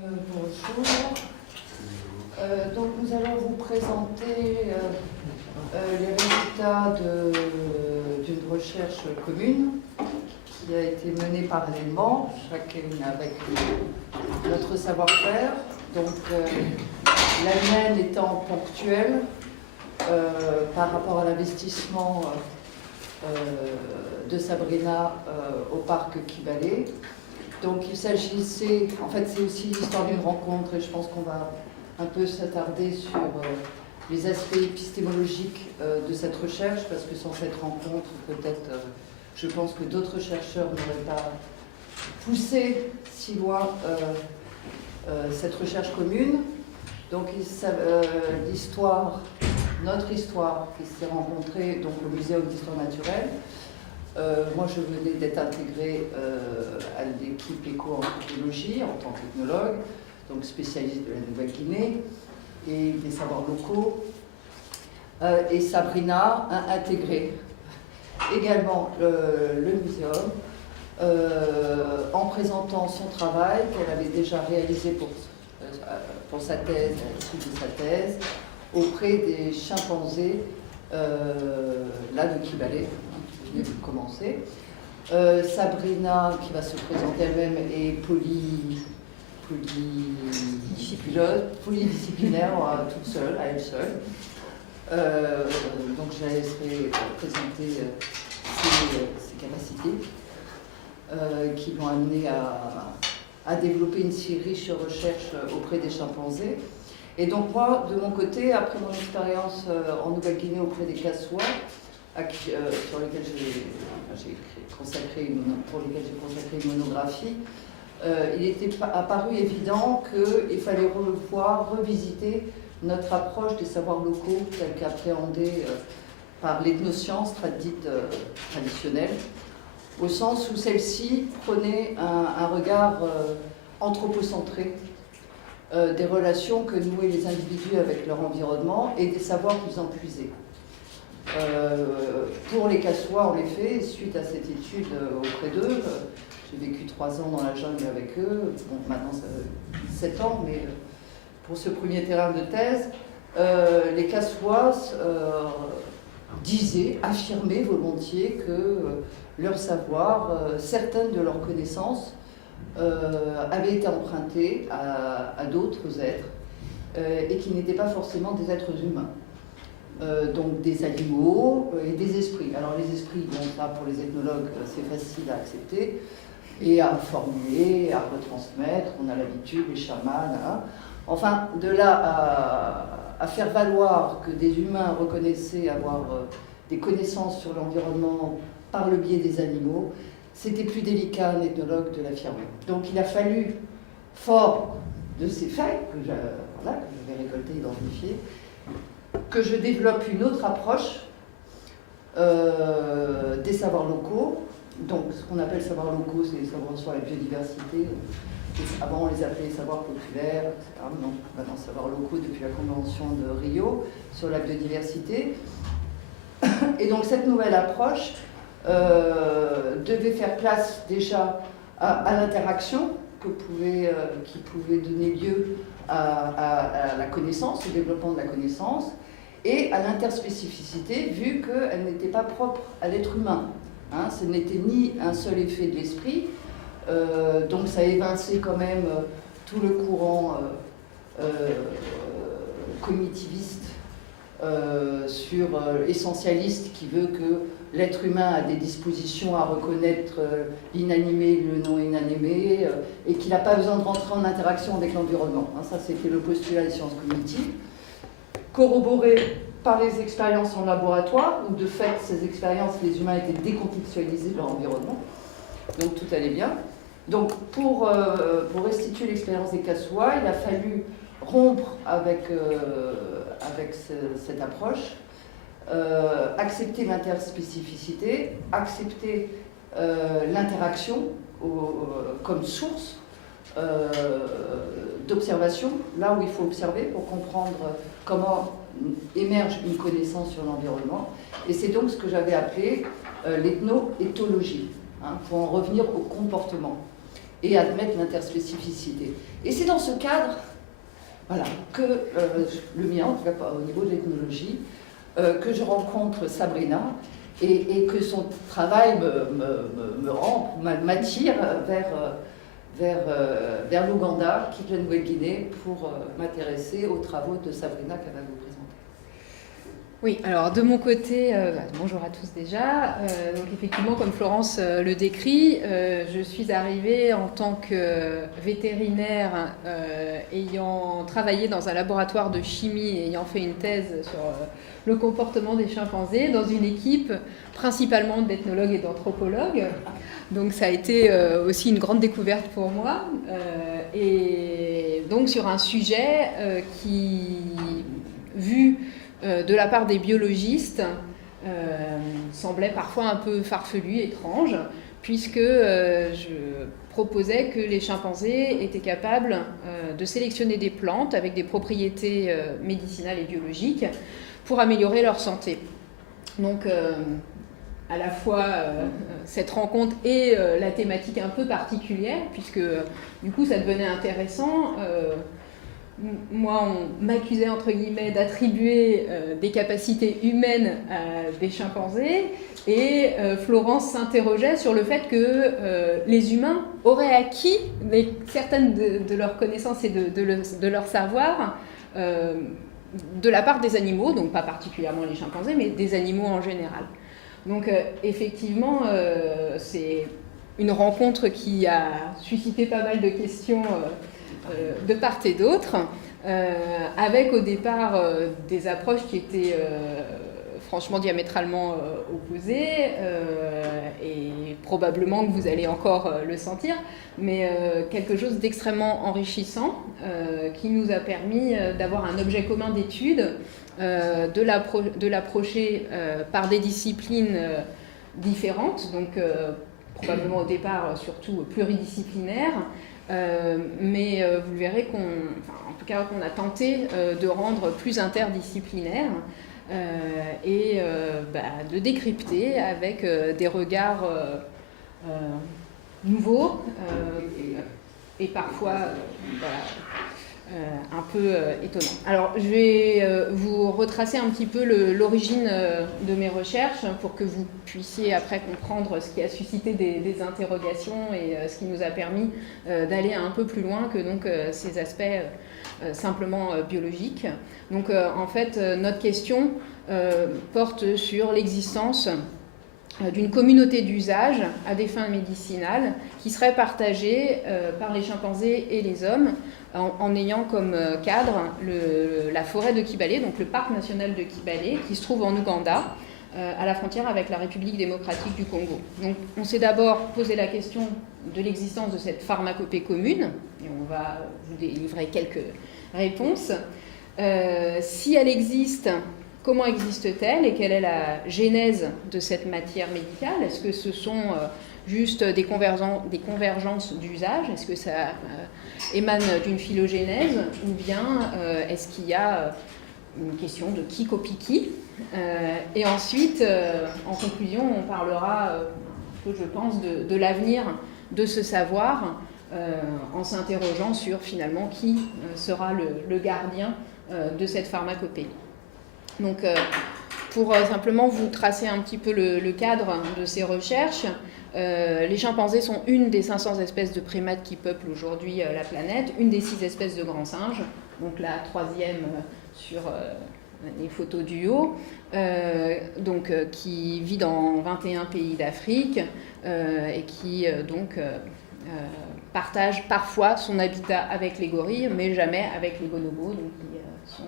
Bonjour. Donc nous allons vous présenter les résultats d'une recherche commune qui a été menée parallèlement, chacune avec notre savoir-faire. Donc la mienne étant ponctuelle par rapport à l'investissement de Sabrina au parc Kibale. Donc il s'agissait, en fait c'est aussi l'histoire d'une rencontre et je pense qu'on va un peu s'attarder sur les aspects épistémologiques de cette recherche parce que sans cette rencontre, peut-être, je pense que d'autres chercheurs n'auraient pas poussé si loin cette recherche commune. Donc l'histoire, notre histoire qui s'est rencontrée donc, au Muséum d'histoire naturelle. Moi, je venais d'être intégrée à l'équipe éco-anthropologie en tant qu'ethnologue, donc spécialiste de la Nouvelle-Guinée et des savoirs locaux. Et Sabrina a intégré également le muséum en présentant son travail qu'elle avait déjà réalisé pour sa thèse, à l'issue de sa thèse, auprès des chimpanzés là de Kibale. De commencer. Sabrina, qui va se présenter elle-même, est polydisciplinaire, toute seule, à elle seule. Donc je la laisserai présenter ses capacités qui l'ont amenée à développer une si riche recherche auprès des chimpanzés. Et donc moi, de mon côté, après mon expérience en Nouvelle-Guinée auprès des Kassois, pour lesquels j'ai consacré une monographie, il était apparu évident qu'il fallait revisiter notre approche des savoirs locaux telle qu'appréhendée par l'ethnoscience dite traditionnelle, au sens où celle-ci prenait un regard anthropocentré des relations que nouaient les individus avec leur environnement et des savoirs qu'ils en puisaient. Pour les Kassois, en effet, suite à cette étude auprès d'eux, j'ai vécu 3 ans dans la jungle avec eux, bon, maintenant ça fait 7 ans, mais pour ce premier terrain de thèse, les Kassois affirmaient volontiers que leur savoir, certaines de leurs connaissances, avaient été empruntées à d'autres êtres et qui n'étaient pas forcément des êtres humains. Donc des animaux et des esprits. Alors les esprits, bon, ça pour les ethnologues, c'est facile à accepter et à formuler, à retransmettre, on a l'habitude, les chamans, hein. Enfin, de là à faire valoir que des humains reconnaissaient avoir des connaissances sur l'environnement par le biais des animaux, c'était plus délicat un ethnologue de l'affirmer. Donc il a fallu, fort de ces faits que j'avais récoltés, identifiés, que je développe une autre approche des savoirs locaux. Donc, ce qu'on appelle savoirs locaux, c'est les savoirs sur la biodiversité. Avant, on les appelait les savoirs populaires, etc. Maintenant, savoirs locaux depuis la Convention de Rio sur la biodiversité. Et donc, cette nouvelle approche devait faire place déjà à l'interaction qui pouvait donner lieu à la connaissance, au développement de la connaissance, et à l'interspécificité, vu qu'elle n'était pas propre à l'être humain. Hein, ce n'était ni un seul effet de l'esprit, donc ça évinçait quand même tout le courant cognitiviste essentialiste qui veut que l'être humain a des dispositions à reconnaître l'inanimé, le non inanimé, et qu'il n'a pas besoin de rentrer en interaction avec l'environnement. Hein, ça, c'était le postulat des sciences cognitives, corroboré par les expériences en laboratoire, où de fait, ces expériences, les humains étaient décontextualisés de leur environnement, donc tout allait bien. Donc, pour restituer l'expérience des Kassois, il a fallu rompre avec cette approche, accepter l'interspécificité, accepter l'interaction comme source d'observation, là où il faut observer pour comprendre comment émerge une connaissance sur l'environnement. Et c'est donc ce que j'avais appelé l'ethno-éthologie, hein, pour en revenir au comportement. et admettre l'interspécificité. Et c'est dans ce cadre, voilà, que le mien, en tout cas au niveau de l'ethnologie, que je rencontre Sabrina et que son travail m'attire vers l'Ouganda, quitte la Nouvelle-Guinée, pour m'intéresser aux travaux de Sabrina qu'elle va vous présenter. Oui, alors de mon côté, bonjour à tous déjà. Donc effectivement, comme Florence le décrit, je suis arrivée en tant que vétérinaire ayant travaillé dans un laboratoire de chimie et ayant fait une thèse sur le comportement des chimpanzés dans une équipe principalement d'ethnologues et d'anthropologues. Donc ça a été aussi une grande découverte pour moi. Et donc sur un sujet qui, vu de la part des biologistes, semblait parfois un peu farfelu, étrange, puisque je proposais que les chimpanzés étaient capables de sélectionner des plantes avec des propriétés médicinales et biologiques pour améliorer leur santé. Donc, à la fois cette rencontre et la thématique un peu particulière, puisque du coup ça devenait intéressant. Moi, on m'accusait, entre guillemets, d'attribuer des capacités humaines à des chimpanzés, et Florence s'interrogeait sur le fait que les humains auraient acquis certaines de leurs connaissances et de leur savoir de la part des animaux, donc pas particulièrement les chimpanzés, mais des animaux en général. Donc effectivement, c'est une rencontre qui a suscité pas mal de questions de part et d'autre, avec au départ des approches qui étaient franchement diamétralement opposées, et probablement que vous allez encore le sentir, mais quelque chose d'extrêmement enrichissant qui nous a permis d'avoir un objet commun d'étude, de l'approcher par des disciplines différentes, donc probablement au départ surtout pluridisciplinaires, mais vous verrez qu'on a tenté de rendre plus interdisciplinaire et de décrypter avec des regards nouveaux et parfois un peu étonnants. Alors je vais vous retracer un petit peu l'origine de mes recherches pour que vous puissiez après comprendre ce qui a suscité des interrogations et ce qui nous a permis d'aller un peu plus loin que donc ces aspects simplement biologiques. Donc en fait notre question porte sur l'existence d'une communauté d'usage à des fins médicinales qui serait partagée par les chimpanzés et les hommes en ayant comme cadre la forêt de Kibale, donc le parc national de Kibale, qui se trouve en Ouganda, à la frontière avec la République démocratique du Congo. Donc on s'est d'abord posé la question de l'existence de cette pharmacopée commune, et on va vous délivrer quelques réponses. Si elle existe, comment existe-t-elle et quelle est la genèse de cette matière médicale? Est-ce que ce sont juste des convergences d'usage? Est-ce que ça émane d'une phylogénèse? Ou bien est-ce qu'il y a une question de qui copie qui? Et ensuite, en conclusion, on parlera, je pense, de l'avenir de ce savoir en s'interrogeant sur finalement qui sera le gardien de cette pharmacopée. Donc, pour simplement vous tracer un petit peu le cadre de ces recherches, les chimpanzés sont une des 500 espèces de primates qui peuplent aujourd'hui la planète, une des 6 espèces de grands singes, donc la 3e sur les photos du haut, qui vit dans 21 pays d'Afrique et qui partage parfois son habitat avec les gorilles, mais jamais avec les bonobos, donc qui sont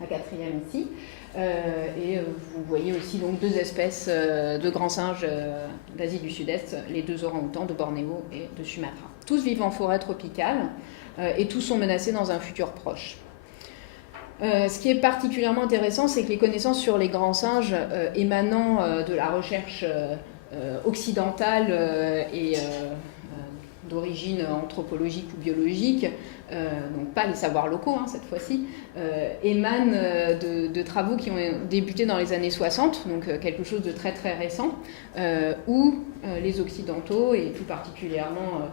la 4e ici. Et vous voyez aussi donc 2 espèces de grands singes d'Asie du Sud-Est, les 2 orang-outans de Bornéo et de Sumatra. Tous vivent en forêt tropicale et tous sont menacés dans un futur proche. Ce qui est particulièrement intéressant, c'est que les connaissances sur les grands singes émanant de la recherche occidentale et d'origine anthropologique ou biologique, donc pas les savoirs locaux cette fois-ci, émanent de travaux qui ont débuté dans les années 60, donc quelque chose de très très récent, où les Occidentaux, et plus particulièrement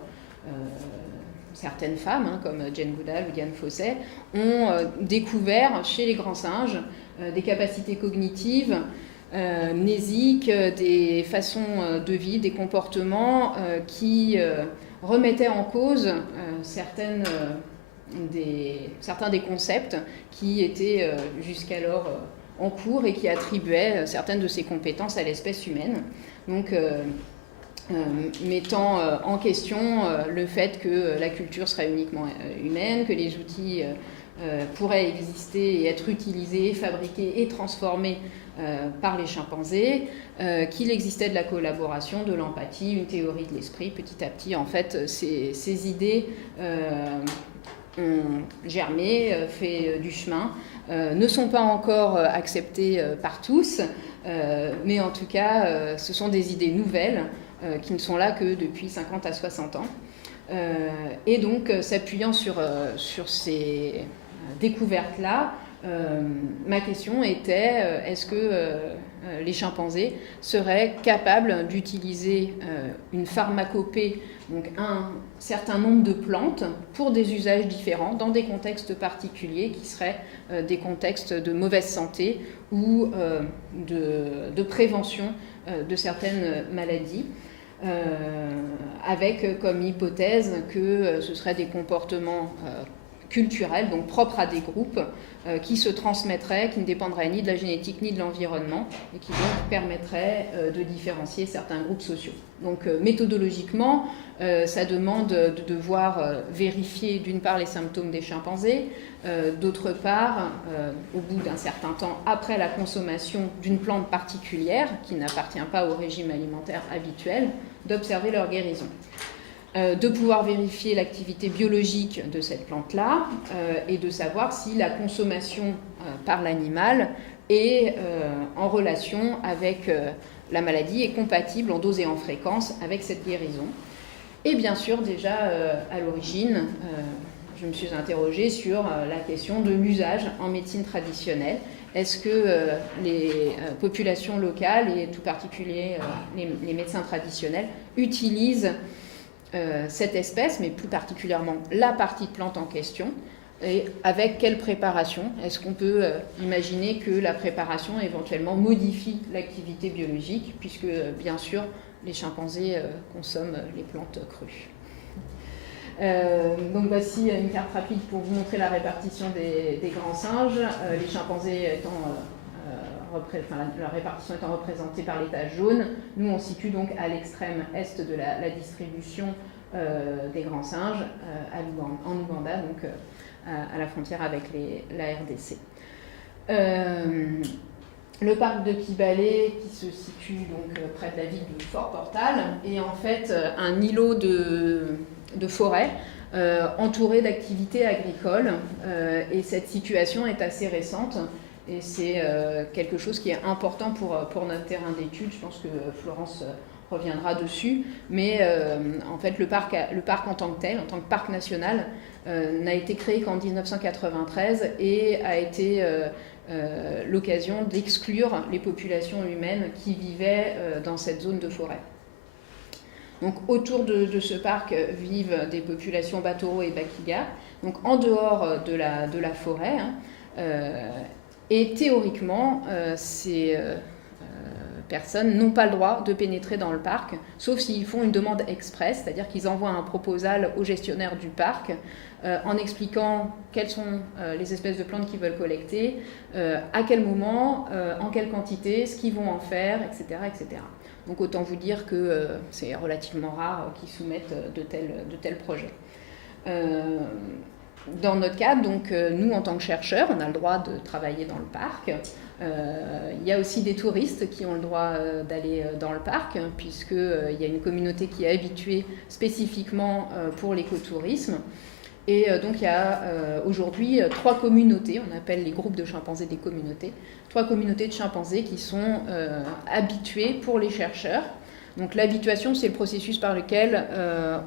certaines femmes, comme Jane Goodall ou Diane Fossey, ont découvert chez les grands singes des capacités cognitives, mnésiques, des façons de vivre, des comportements qui remettaient en cause certains des concepts qui étaient jusqu'alors en cours et qui attribuaient certaines de ces compétences à l'espèce humaine. Donc, mettant en question le fait que la culture serait uniquement humaine, que les outils pourraient exister et être utilisés, fabriqués et transformés par les chimpanzés, qu'il existait de la collaboration, de l'empathie, une théorie de l'esprit. Petit à petit, en fait, ces idées ont germé, fait du chemin, ne sont pas encore acceptées par tous, mais en tout cas, ce sont des idées nouvelles qui ne sont là que depuis 50 à 60 ans. Et donc, s'appuyant sur ces découvertes-là, ma question était, est-ce que les chimpanzés seraient capables d'utiliser une pharmacopée, donc un certain nombre de plantes, pour des usages différents, dans des contextes particuliers qui seraient des contextes de mauvaise santé ou de prévention de certaines maladies, avec comme hypothèse que ce seraient des comportements culturels, donc propres à des groupes, qui se transmettraient, qui ne dépendraient ni de la génétique ni de l'environnement, et qui donc permettraient de différencier certains groupes sociaux. Donc méthodologiquement, ça demande de devoir vérifier d'une part les symptômes des chimpanzés, d'autre part, au bout d'un certain temps, après la consommation d'une plante particulière, qui n'appartient pas au régime alimentaire habituel, d'observer leur guérison. De pouvoir vérifier l'activité biologique de cette plante-là et de savoir si la consommation par l'animal est en relation avec la maladie et compatible en dose et en fréquence avec cette guérison. Et bien sûr, déjà à l'origine, je me suis interrogée sur la question de l'usage en médecine traditionnelle. Est-ce que les populations locales, et tout particulier les médecins traditionnels, utilisent cette espèce, mais plus particulièrement la partie de plante en question, et avec quelle préparation? Est-ce qu'on peut imaginer que la préparation éventuellement modifie l'activité biologique, puisque bien sûr les chimpanzés consomment les plantes crues. Donc voici une carte rapide pour vous montrer la répartition des grands singes, les chimpanzés étant leur répartition étant représentée par l'étage jaune. Nous, on se situe donc à l'extrême est de la distribution des grands singes, en Ouganda, donc à la frontière avec la RDC. Le parc de Kibale, qui se situe donc près de la ville de Fort Portal, est en fait un îlot de forêt entouré d'activités agricoles. Et cette situation est assez récente. Et c'est quelque chose qui est important pour notre terrain d'étude. Je pense que Florence reviendra dessus. Mais en fait, le parc en tant que tel, en tant que parc national, n'a été créé qu'en 1993 et a été l'occasion d'exclure les populations humaines qui vivaient dans cette zone de forêt. Donc autour de ce parc vivent des populations Batoro et Bakiga, donc en dehors de la forêt. Et théoriquement, ces personnes n'ont pas le droit de pénétrer dans le parc, sauf s'ils font une demande express, c'est-à-dire qu'ils envoient un proposal au gestionnaire du parc en expliquant quelles sont les espèces de plantes qu'ils veulent collecter, à quel moment, en quelle quantité, ce qu'ils vont en faire, etc., etc. Donc autant vous dire que c'est relativement rare qu'ils soumettent de tels projets. Dans notre cas, donc, nous, en tant que chercheurs, on a le droit de travailler dans le parc. Il y a aussi des touristes qui ont le droit d'aller dans le parc, puisqu'il y a une communauté qui est habituée spécifiquement pour l'écotourisme. Et donc, il y a aujourd'hui 3 communautés, on appelle les groupes de chimpanzés des communautés, 3 communautés de chimpanzés qui sont habituées pour les chercheurs. Donc l'habituation, c'est le processus par lequel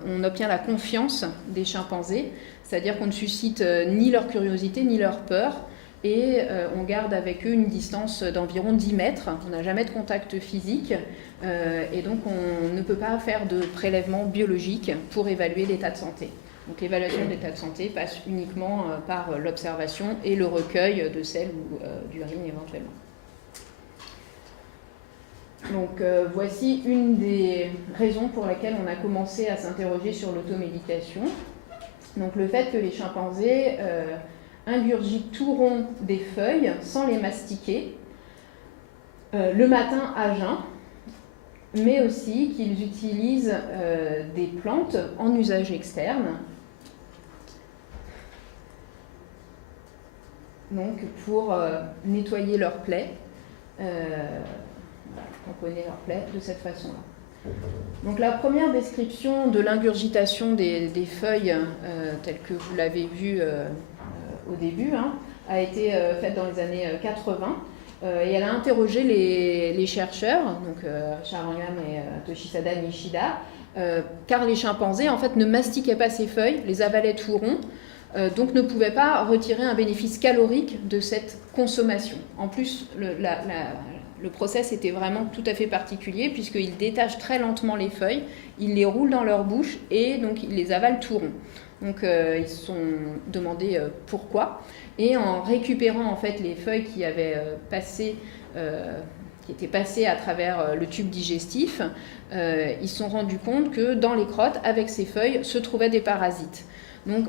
on obtient la confiance des chimpanzés, c'est-à-dire qu'on ne suscite ni leur curiosité ni leur peur, et on garde avec eux une distance d'environ 10 mètres. On n'a jamais de contact physique et donc on ne peut pas faire de prélèvement biologique pour évaluer l'état de santé. Donc l'évaluation de l'état de santé passe uniquement par l'observation et le recueil de sel ou d'urine éventuellement. Donc voici une des raisons pour lesquelles on a commencé à s'interroger sur l'automédication. Donc le fait que les chimpanzés ingurgitent tout rond des feuilles sans les mastiquer le matin à jeun, mais aussi qu'ils utilisent des plantes en usage externe, donc pour nettoyer leurs plaies, tamponner leurs plaies de cette façon-là. Donc la première description de l'ingurgitation des feuilles, telle que vous l'avez vu au début, a été faite dans les années 80. Et elle a interrogé les chercheurs, donc Richard Wrangham et Toshisada Nishida, car les chimpanzés en fait ne mastiquaient pas ces feuilles, les avalaient tout rond, donc ne pouvaient pas retirer un bénéfice calorique de cette consommation. En plus, le process était vraiment tout à fait particulier puisqu'ils détachent très lentement les feuilles, ils les roulent dans leur bouche et donc ils les avalent tout rond. Donc ils se sont demandé pourquoi. Et en récupérant en fait les feuilles qui avaient qui étaient passées à travers le tube digestif, ils se sont rendus compte que dans les crottes, avec ces feuilles, se trouvaient des parasites. Donc,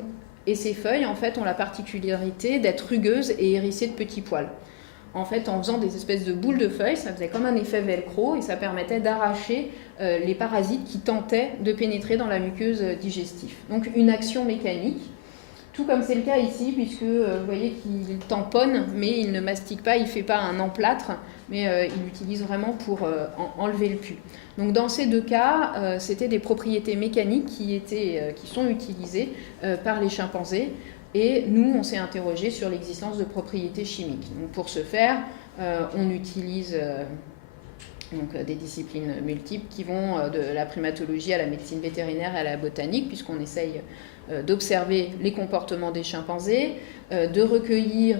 et ces feuilles en fait ont la particularité d'être rugueuses et hérissées de petits poils. En fait, en faisant des espèces de boules de feuilles, ça faisait comme un effet velcro et ça permettait d'arracher les parasites qui tentaient de pénétrer dans la muqueuse digestive. Donc une action mécanique, tout comme c'est le cas ici, puisque vous voyez qu'il tamponne, mais il ne mastique pas, il ne fait pas un emplâtre, mais il l'utilise vraiment pour enlever le pus. Donc dans ces deux cas, c'était des propriétés mécaniques qui sont utilisées par les chimpanzés. Et nous, on s'est interrogé sur l'existence de propriétés chimiques. Donc pour ce faire, on utilise des disciplines multiples qui vont de la primatologie à la médecine vétérinaire et à la botanique, puisqu'on essaye d'observer les comportements des chimpanzés, de recueillir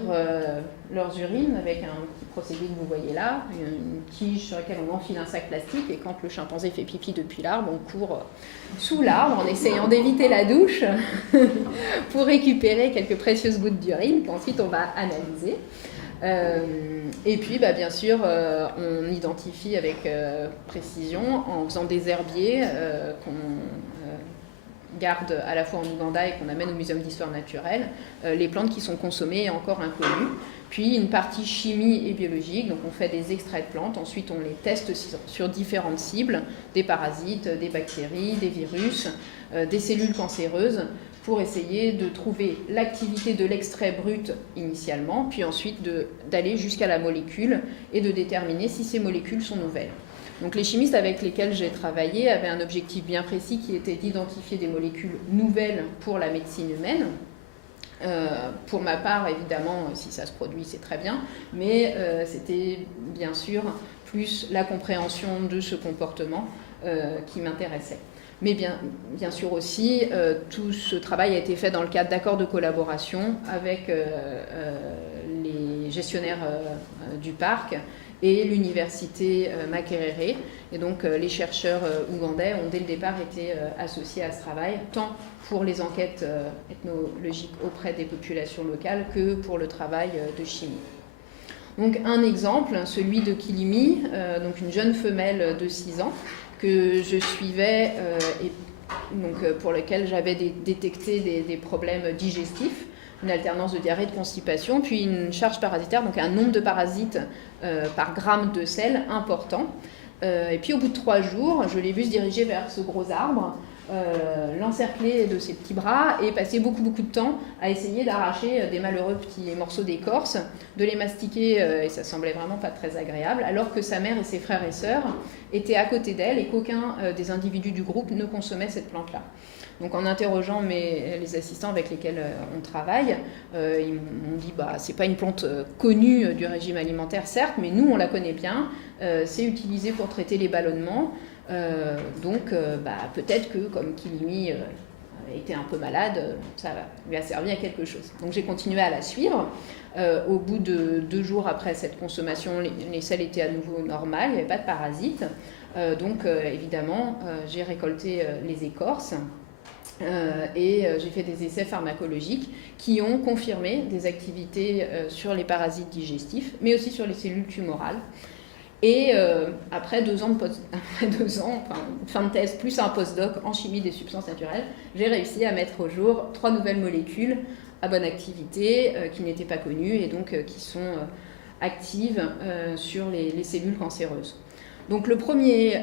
leurs urines avec un petit procédé que vous voyez là, une tige sur laquelle on enfile un sac plastique, et quand le chimpanzé fait pipi depuis l'arbre, on court sous l'arbre en essayant d'éviter la douche pour récupérer quelques précieuses gouttes d'urine qu'ensuite on va analyser. Et puis bien sûr on identifie avec précision en faisant des herbiers qu'on garde à la fois en Ouganda et qu'on amène au Muséum d'histoire naturelle, les plantes qui sont consommées et encore inconnues. Puis une partie chimie et biologique, donc on fait des extraits de plantes, ensuite on les teste sur différentes cibles, des parasites, des bactéries, des virus, des cellules cancéreuses, pour essayer de trouver l'activité de l'extrait brut initialement, puis ensuite d'aller jusqu'à la molécule et de déterminer si ces molécules sont nouvelles. Donc les chimistes avec lesquels j'ai travaillé avaient un objectif bien précis qui était d'identifier des molécules nouvelles pour la médecine humaine. Pour ma part, évidemment, si ça se produit, c'est très bien, mais c'était bien sûr plus la compréhension de ce comportement qui m'intéressait. Mais bien sûr aussi, tout ce travail a été fait dans le cadre d'accords de collaboration avec les gestionnaires du parc et l'université Makerere. Et donc les chercheurs ougandais ont dès le départ été associés à ce travail, tant pour les enquêtes ethnologiques auprès des populations locales que pour le travail de chimie. Donc un exemple, celui de Kilimi, donc une jeune femelle de 6 ans, que je suivais et donc, pour lequel j'avais détecté des problèmes digestifs, une alternance de diarrhée, de constipation, puis une charge parasitaire, donc un nombre de parasites par gramme de sel important. Et puis au bout de 3 jours, je l'ai vu se diriger vers ce gros arbre, l'encercler de ses petits bras et passer beaucoup de temps à essayer d'arracher des malheureux petits morceaux d'écorce, de les mastiquer, et ça semblait vraiment pas très agréable, alors que sa mère et ses frères et sœurs étaient à côté d'elle et qu'aucun des individus du groupe ne consommait cette plante-là. Donc en interrogeant les assistants avec lesquels on travaille, ils m'ont dit c'est pas une plante connue du régime alimentaire certes, mais nous on la connaît bien, c'est utilisé pour traiter les ballonnements, donc peut-être que comme Kilimi était un peu malade, ça lui a servi à quelque chose. Donc j'ai continué à la suivre. Au bout de 2 jours après cette consommation, les selles étaient à nouveau normales, il n'y avait pas de parasites. Donc évidemment, j'ai récolté les écorces et j'ai fait des essais pharmacologiques qui ont confirmé des activités sur les parasites digestifs, mais aussi sur les cellules tumorales. Et après 2 ans, fin de thèse plus un postdoc en chimie des substances naturelles, j'ai réussi à mettre au jour 3 nouvelles molécules à bonne activité qui n'étaient pas connues et donc qui sont actives sur les cellules cancéreuses. Donc le premier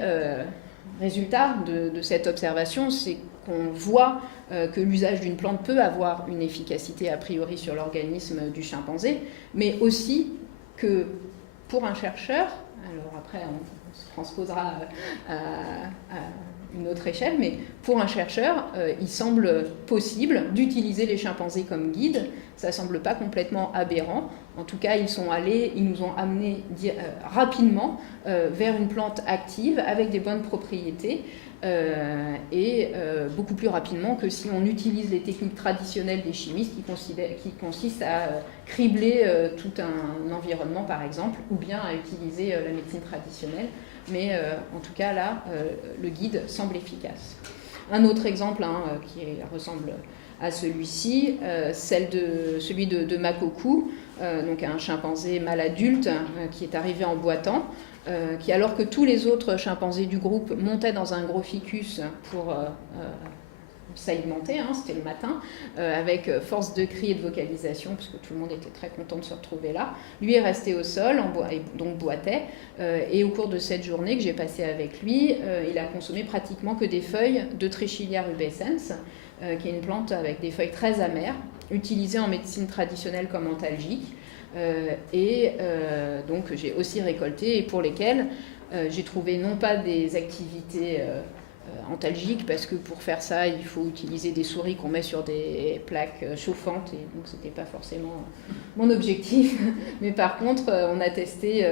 résultat de cette observation, c'est qu'on voit que l'usage d'une plante peut avoir une efficacité a priori sur l'organisme du chimpanzé, mais aussi que pour un chercheur, alors après on se transposera à une autre échelle, mais pour un chercheur, il semble possible d'utiliser les chimpanzés comme guides. Ça ne semble pas complètement aberrant. En tout cas, ils nous ont amenés rapidement vers une plante active avec des bonnes propriétés et beaucoup plus rapidement que si on utilise les techniques traditionnelles des chimistes qui consistent à cribler tout un environnement, par exemple, ou bien à utiliser la médecine traditionnelle. Mais en tout cas, là, le guide semble efficace. Un autre exemple qui ressemble à celui-ci, celui de Makoku, donc un chimpanzé mâle adulte qui est arrivé en boitant, qui, alors que tous les autres chimpanzés du groupe montaient dans un gros ficus pour s'alimenter, c'était le matin, avec force de cri et de vocalisation, parce que tout le monde était très content de se retrouver là. Lui est resté au sol, et donc boitait, et au cours de cette journée que j'ai passée avec lui, il a consommé pratiquement que des feuilles de Trichilia rubescens, qui est une plante avec des feuilles très amères, utilisée en médecine traditionnelle comme antalgique, donc j'ai aussi récolté, et pour lesquelles j'ai trouvé non pas des activités antalgiques, parce que pour faire ça, il faut utiliser des souris qu'on met sur des plaques chauffantes, et donc c'était pas forcément mon objectif. Mais par contre, on a testé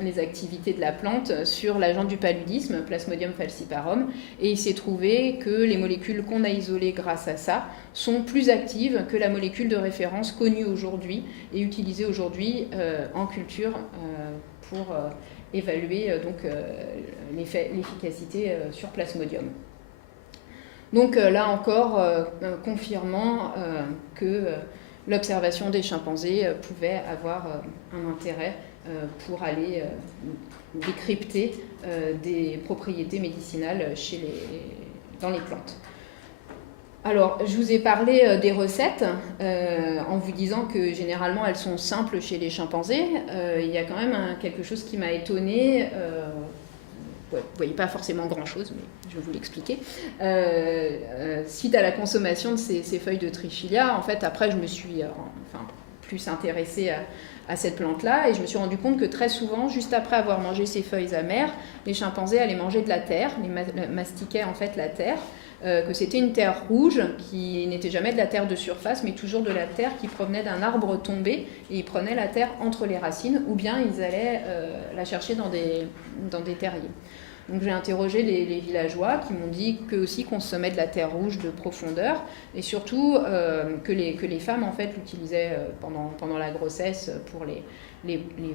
les activités de la plante sur l'agent du paludisme, Plasmodium falciparum, et il s'est trouvé que les molécules qu'on a isolées grâce à ça sont plus actives que la molécule de référence connue aujourd'hui et utilisée aujourd'hui en culture pour évaluer l'efficacité sur Plasmodium. Donc là encore, confirmant que l'observation des chimpanzés pouvait avoir un intérêt pour aller décrypter des propriétés médicinales dans les plantes. Alors, je vous ai parlé des recettes en vous disant que généralement elles sont simples chez les chimpanzés. Il y a quand même quelque chose qui m'a étonnée. Vous ne voyez pas forcément grand-chose, mais je vais vous l'expliquer. Suite à la consommation de ces feuilles de Trichilia, en fait, après, je me suis plus intéressée à cette plante-là, et je me suis rendu compte que très souvent, juste après avoir mangé ces feuilles amères, les chimpanzés allaient manger de la terre, mastiquaient en fait la terre, que c'était une terre rouge qui n'était jamais de la terre de surface, mais toujours de la terre qui provenait d'un arbre tombé, et ils prenaient la terre entre les racines, ou bien ils allaient la chercher dans des terriers. Donc j'ai interrogé les villageois qui m'ont dit qu'eux aussi consommaient de la terre rouge de profondeur, et surtout que les femmes en fait l'utilisaient pendant la grossesse pour les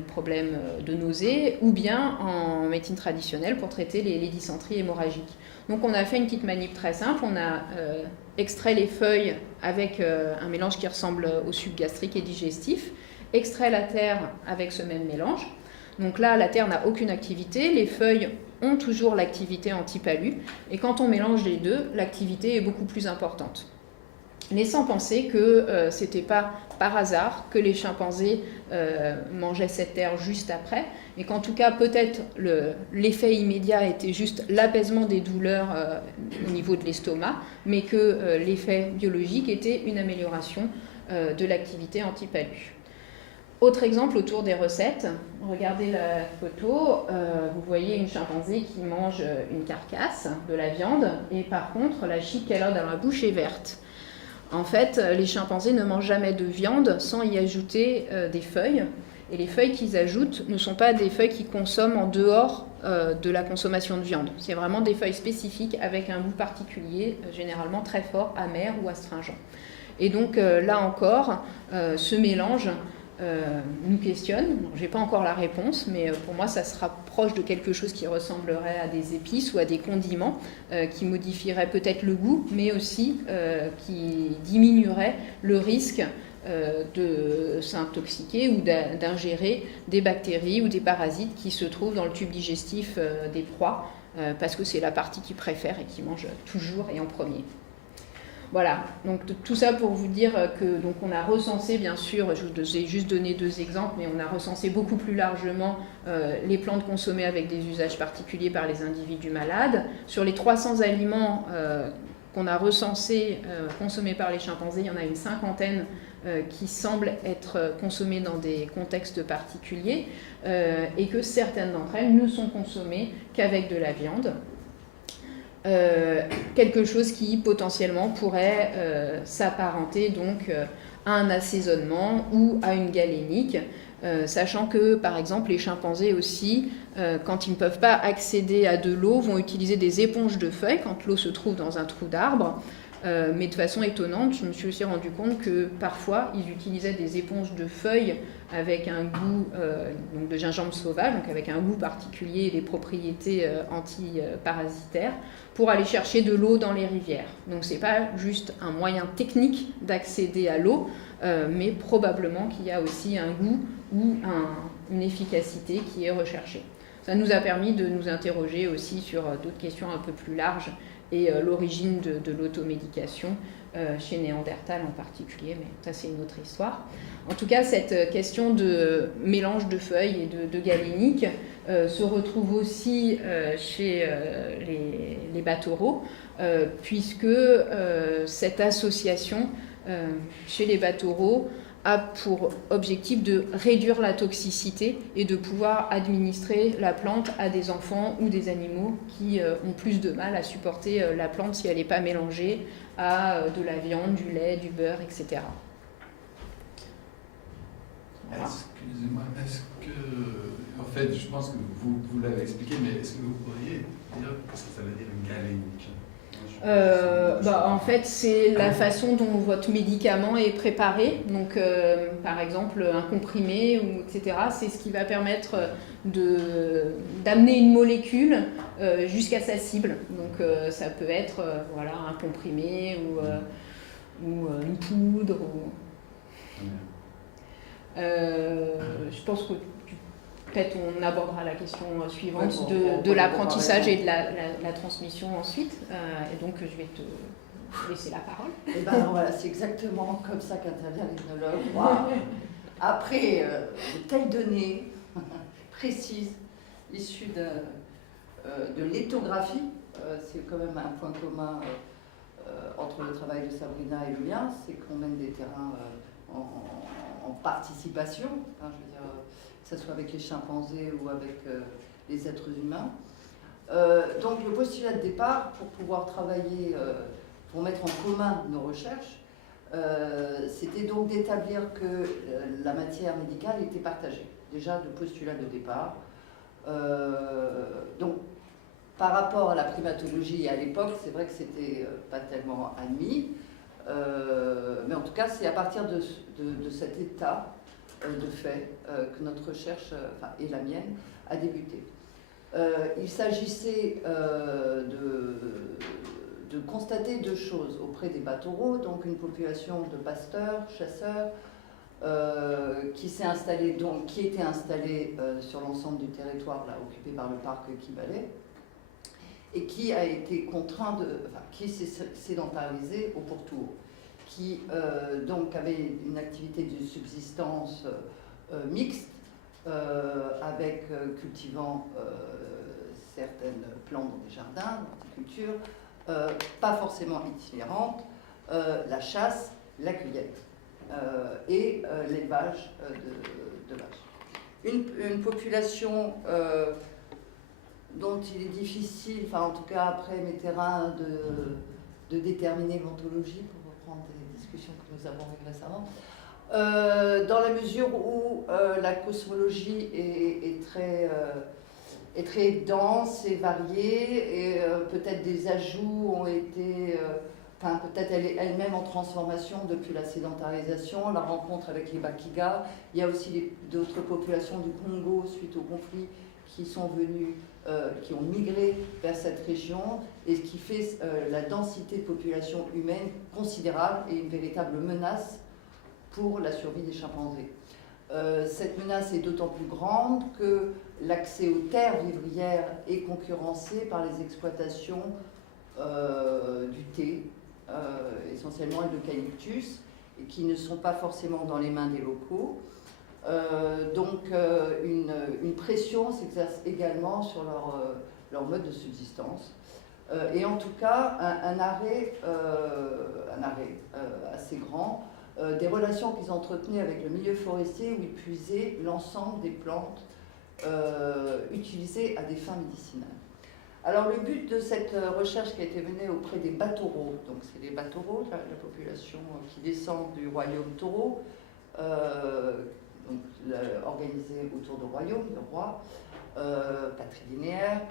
problèmes de nausées, ou bien en médecine traditionnelle pour traiter les dysenteries hémorragiques. Donc on a fait une petite manip très simple, on a extrait les feuilles avec un mélange qui ressemble au suc gastrique et digestif, extrait la terre avec ce même mélange. Donc là, la terre n'a aucune activité, les feuilles ont toujours l'activité anti-palu, et quand on mélange les deux, l'activité est beaucoup plus importante. Laissant penser que ce n'était pas par hasard que les chimpanzés mangeaient cette terre juste après, et qu'en tout cas, peut-être l'effet immédiat était juste l'apaisement des douleurs au niveau de l'estomac, mais que l'effet biologique était une amélioration de l'activité anti-palu. Autre exemple autour des recettes, regardez la photo, vous voyez une chimpanzé qui mange une carcasse de la viande, et par contre la chique qu'elle a dans la bouche est verte. En fait, les chimpanzés ne mangent jamais de viande sans y ajouter des feuilles, et les feuilles qu'ils ajoutent ne sont pas des feuilles qu'ils consomment en dehors de la consommation de viande. C'est vraiment des feuilles spécifiques avec un goût particulier, généralement très fort, amer ou astringent. Et donc là encore, ce mélange nous questionne. Je n'ai pas encore la réponse, mais pour moi, ça se rapproche de quelque chose qui ressemblerait à des épices ou à des condiments qui modifieraient peut-être le goût, mais aussi qui diminueraient le risque de s'intoxiquer ou d'ingérer des bactéries ou des parasites qui se trouvent dans le tube digestif des proies, parce que c'est la partie qu'ils préfèrent et qu'ils mangent toujours et en premier. Voilà, donc tout ça pour vous dire que donc on a recensé, bien sûr, je vous ai juste donné 2 exemples, mais on a recensé beaucoup plus largement les plantes consommées avec des usages particuliers par les individus malades. Sur les 300 aliments qu'on a recensés, consommés par les chimpanzés, il y en a une 50aine qui semblent être consommées dans des contextes particuliers et que certaines d'entre elles ne sont consommées qu'avec de la viande. Quelque chose qui potentiellement pourrait s'apparenter donc à un assaisonnement ou à une galénique, sachant que par exemple les chimpanzés aussi, quand ils ne peuvent pas accéder à de l'eau, vont utiliser des éponges de feuilles quand l'eau se trouve dans un trou d'arbre. Mais de façon étonnante, je me suis aussi rendu compte que parfois ils utilisaient des éponges de feuilles avec un goût donc de gingembre sauvage, donc avec un goût particulier et des propriétés antiparasitaires, pour aller chercher de l'eau dans les rivières. Donc c'est pas juste un moyen technique d'accéder à l'eau, mais probablement qu'il y a aussi un goût ou une efficacité qui est recherchée. Ça nous a permis de nous interroger aussi sur d'autres questions un peu plus larges et l'origine de l'automédication chez Néandertal en particulier, mais ça c'est une autre histoire. En tout cas, cette question de mélange de feuilles et de galénique se retrouve aussi chez les bataureaux, puisque cette association chez les bataureaux a pour objectif de réduire la toxicité et de pouvoir administrer la plante à des enfants ou des animaux qui ont plus de mal à supporter la plante si elle n'est pas mélangée à de la viande, du lait, du beurre, etc. Voilà. Excusez-moi, est-ce que, en fait, je pense que vous l'avez expliqué, mais est-ce que vous pourriez dire ce que ça veut dire une galénique? En fait, c'est la façon dont votre médicament est préparé. Donc, par exemple, un comprimé, etc. C'est ce qui va permettre d'amener une molécule jusqu'à sa cible. Donc, ça peut être voilà, un comprimé ou une poudre. Je pense que peut-être on abordera la question suivante de l'apprentissage et de la transmission ensuite. Et donc, je vais te laisser la parole. Et ben voilà, c'est exactement comme ça qu'intervient l'ethnologue. Wow. Après de telles données précises issues de l'éthographie, c'est quand même un point commun entre le travail de Sabrina et le mien, c'est qu'on mène des terrains en participation, je veux dire, que ce soit avec les chimpanzés ou avec les êtres humains. Donc le postulat de départ, pour pouvoir travailler, pour mettre en commun nos recherches, c'était donc d'établir que la matière médicale était partagée. Déjà, le postulat de départ. Donc, par rapport à la primatologie à l'époque, c'est vrai que c'était pas tellement admis. Mais en tout cas, c'est à partir de cet état de fait que notre recherche, et la mienne, a débuté. Il s'agissait de constater 2 choses auprès des bataureaux, donc une population de pasteurs, chasseurs, qui était installée sur l'ensemble du territoire là, occupé par le parc Kibale, et qui a été qui s'est sédentarisé au pourtour, qui donc avait une activité de subsistance mixte, avec cultivant certaines plantes dans des jardins, l'horticulture, pas forcément itinérante, la chasse, la cueillette et l'élevage de vaches. Une population dont il est difficile, en tout cas après mes terrains, de déterminer l'ontologie, pour reprendre des discussions que nous avons eues récemment, dans la mesure où la cosmologie est très est très dense et variée, et peut-être des ajouts ont été, peut-être elle est elle-même en transformation depuis la sédentarisation, la rencontre avec les Bakiga. Il y a aussi d'autres populations du Congo suite au conflit qui sont venues, qui ont migré vers cette région, et ce qui fait la densité de population humaine considérable et une véritable menace pour la survie des chimpanzés. Cette menace est d'autant plus grande que l'accès aux terres vivrières est concurrencé par les exploitations du thé, essentiellement et d'eucalyptus, et qui ne sont pas forcément dans les mains des locaux. Donc une pression s'exerce également sur leur mode de subsistance. Et en tout cas, un arrêt assez grand des relations qu'ils entretenaient avec le milieu forestier, où ils puisaient l'ensemble des plantes utilisées à des fins médicinales. Alors le but de cette recherche qui a été menée auprès des Batoro, donc c'est les Batoro, la population qui descend du royaume Toro, organisée autour du royaume, le roi, patrilinéaire.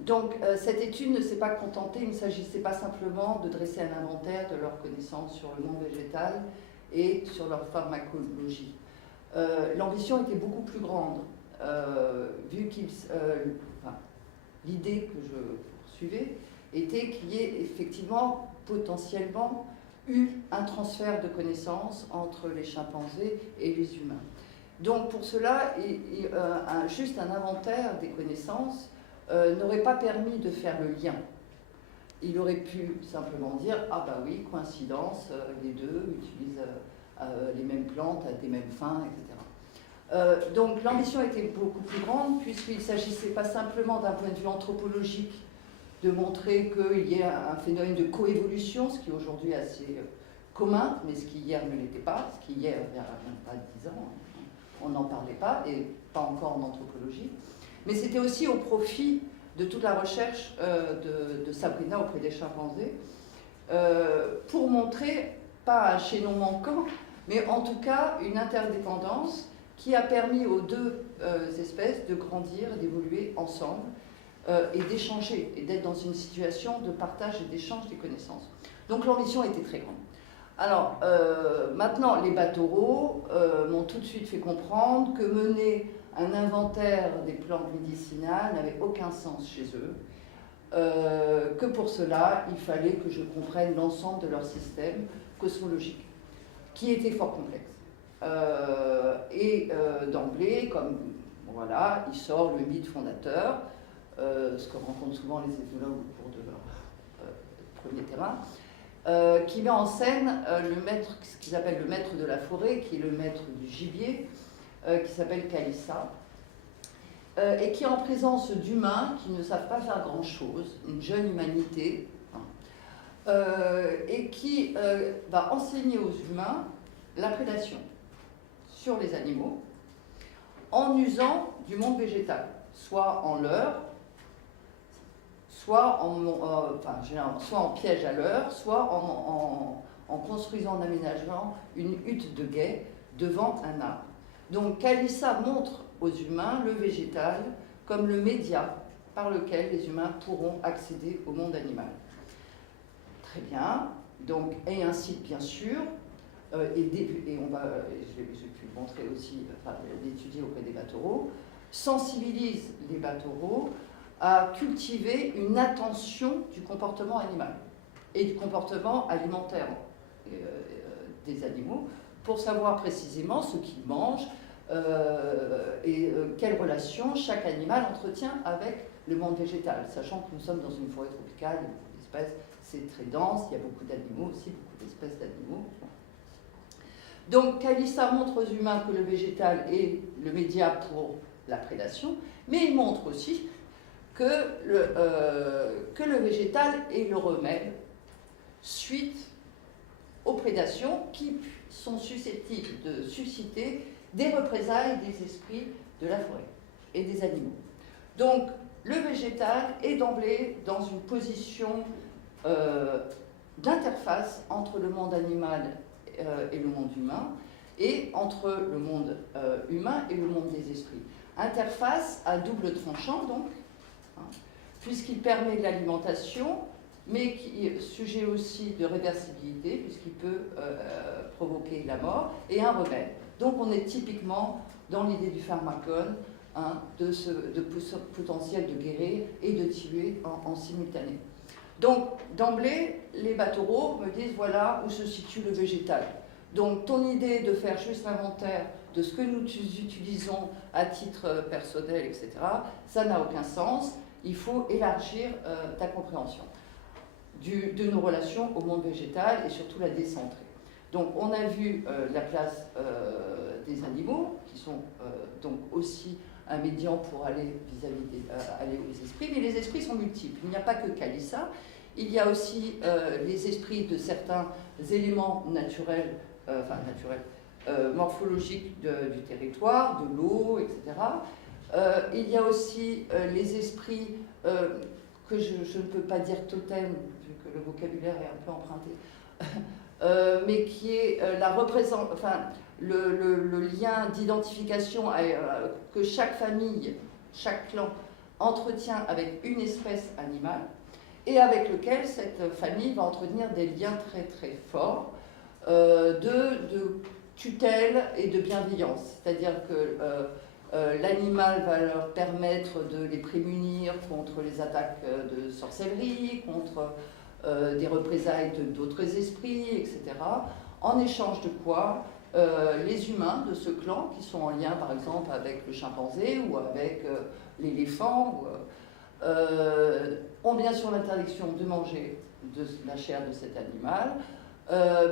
Donc cette étude ne s'est pas contentée, il ne s'agissait pas simplement de dresser un inventaire de leurs connaissances sur le monde végétal et sur leur pharmacologie. L'ambition était beaucoup plus grande, vu l'idée que je poursuivais était qu'il y ait effectivement potentiellement eu un transfert de connaissances entre les chimpanzés et les humains. Donc pour cela, juste un inventaire des connaissances n'aurait pas permis de faire le lien. Il aurait pu simplement dire « Ah bah oui, coïncidence, les deux utilisent les mêmes plantes à des mêmes fins, etc. » Donc l'ambition était beaucoup plus grande, puisqu'il ne s'agissait pas simplement d'un point de vue anthropologique de montrer qu'il y ait un phénomène de coévolution, ce qui aujourd'hui est assez commun, mais ce qui hier ne l'était pas, ce qui hier, il n'y a même pas 10 ans, on n'en parlait pas, et pas encore en anthropologie. Mais c'était aussi au profit de toute la recherche de Sabrina auprès des chimpanzés, pour montrer, pas un chaînon manquant, mais en tout cas une interdépendance qui a permis aux deux espèces de grandir, d'évoluer ensemble, et d'échanger, et d'être dans une situation de partage et d'échange des connaissances. Donc l'ambition était très grande. Alors, maintenant, les Batoro m'ont tout de suite fait comprendre que mener un inventaire des plantes médicinales n'avait aucun sens chez eux, que pour cela, il fallait que je comprenne l'ensemble de leur système cosmologique, qui était fort complexe. D'emblée, comme voilà, il sort le mythe fondateur, ce que rencontrent souvent les ethnologues au cours de leur premier terrain, qui met en scène le maître, ce qu'ils appellent le maître de la forêt, qui est le maître du gibier, qui s'appelle Kalissa, et qui est en présence d'humains qui ne savent pas faire grand-chose, une jeune humanité, et qui va enseigner aux humains la prédation sur les animaux en usant du monde végétal, soit en leurre, soit en piège à leurre, soit en construisant, en aménageant une hutte de guet devant un arbre. Donc Kalissa montre aux humains le végétal comme le média par lequel les humains pourront accéder au monde animal. Très bien, donc, et incite bien sûr, je vais pu le montrer aussi, l'étudier auprès des Batoro, sensibilise les Batoro à cultiver une attention du comportement animal et du comportement alimentaire des animaux pour savoir précisément ce qu'ils mangent et quelle relation chaque animal entretient avec le monde végétal, sachant que nous sommes dans une forêt tropicale, il y a beaucoup d'espèces, c'est très dense, il y a beaucoup d'animaux aussi, beaucoup d'espèces d'animaux. Donc Kalissa montre aux humains que le végétal est le média pour la prédation, mais il montre aussi que le végétal est le remède suite aux prédations qui sont susceptibles de susciter des représailles des esprits de la forêt et des animaux. Donc le végétal est d'emblée dans une position d'interface entre le monde animal et le monde humain, et entre le monde humain et le monde des esprits. interface à double tranchant, donc, hein, puisqu'il permet de l'alimentation, mais qui est sujet aussi de réversibilité, puisqu'il peut provoquer la mort, et un remède. Donc on est typiquement dans l'idée du pharmacone, hein, de potentiel de guérir et de tuer en simultané. Donc d'emblée, les bathoros me disent voilà où se situe le végétal. Donc ton idée de faire juste l'inventaire de ce que nous utilisons à titre personnel, etc., ça n'a aucun sens. Il faut élargir ta compréhension de nos relations au monde végétal et surtout la décentrer. Donc on a vu la place des animaux, qui sont donc aussi un médian pour aller vis-à-vis aller aux esprits, mais les esprits sont multiples. Il n'y a pas que Kalissa, il y a aussi les esprits de certains éléments naturels, morphologiques du territoire, de l'eau, etc. Il y a aussi les esprits que je ne peux pas dire totem, vu que le vocabulaire est un peu emprunté, mais qui est le lien d'identification que chaque famille, chaque clan entretient avec une espèce animale, et avec lequel cette famille va entretenir des liens très très forts de tutelle et de bienveillance. C'est-à-dire que l'animal va leur permettre de les prémunir contre les attaques de sorcellerie, contre des représailles d'autres esprits, etc. En échange de quoi les humains de ce clan, qui sont en lien par exemple avec le chimpanzé ou avec l'éléphant, ont bien sûr l'interdiction de manger de la chair de cet animal,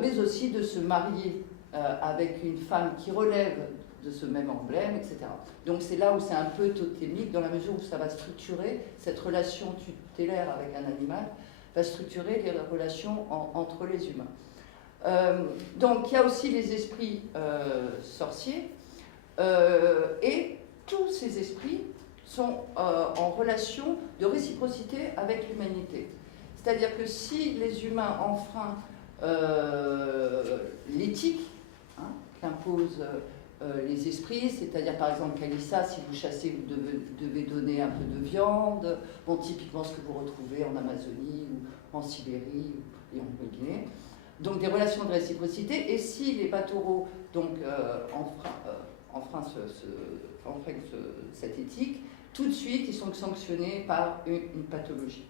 mais aussi de se marier avec une femme qui relève de ce même emblème, etc. Donc c'est là où c'est un peu totémique, dans la mesure où ça va structurer cette relation tutélaire avec un animal, va structurer les relations entre les humains. Donc il y a aussi les esprits sorciers, et tous ces esprits sont en relation de réciprocité avec l'humanité. C'est-à-dire que si les humains enfreignent l'éthique, hein, qu'imposent les esprits, c'est-à-dire par exemple Kalissa, si vous chassez, vous devez donner un peu de viande, bon, typiquement ce que vous retrouvez en Amazonie ou en Sibérie et en Guinée. Donc des relations de réciprocité, et si les bathoros donc enfreignent cette éthique, tout de suite ils sont sanctionnés par une pathologie.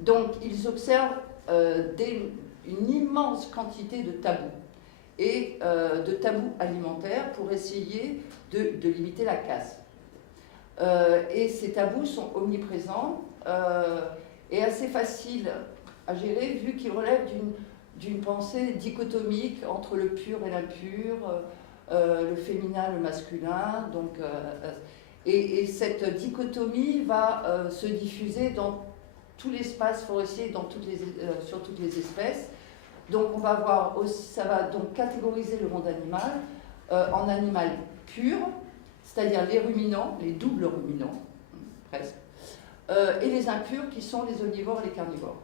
Donc ils observent une immense quantité de tabous et de tabous alimentaires pour essayer de limiter la casse. Et ces tabous sont omniprésents et assez faciles à gérer, vu qu'ils relèvent d'une pensée dichotomique entre le pur et l'impur, le féminin, le masculin. Donc, et cette dichotomie va se diffuser dans tout l'espace forestier, sur toutes les espèces. Donc on va voir aussi, ça va donc catégoriser le monde animal en animal pur, c'est-à-dire les ruminants, les doubles ruminants, presque, et les impurs qui sont les omnivores et les carnivores.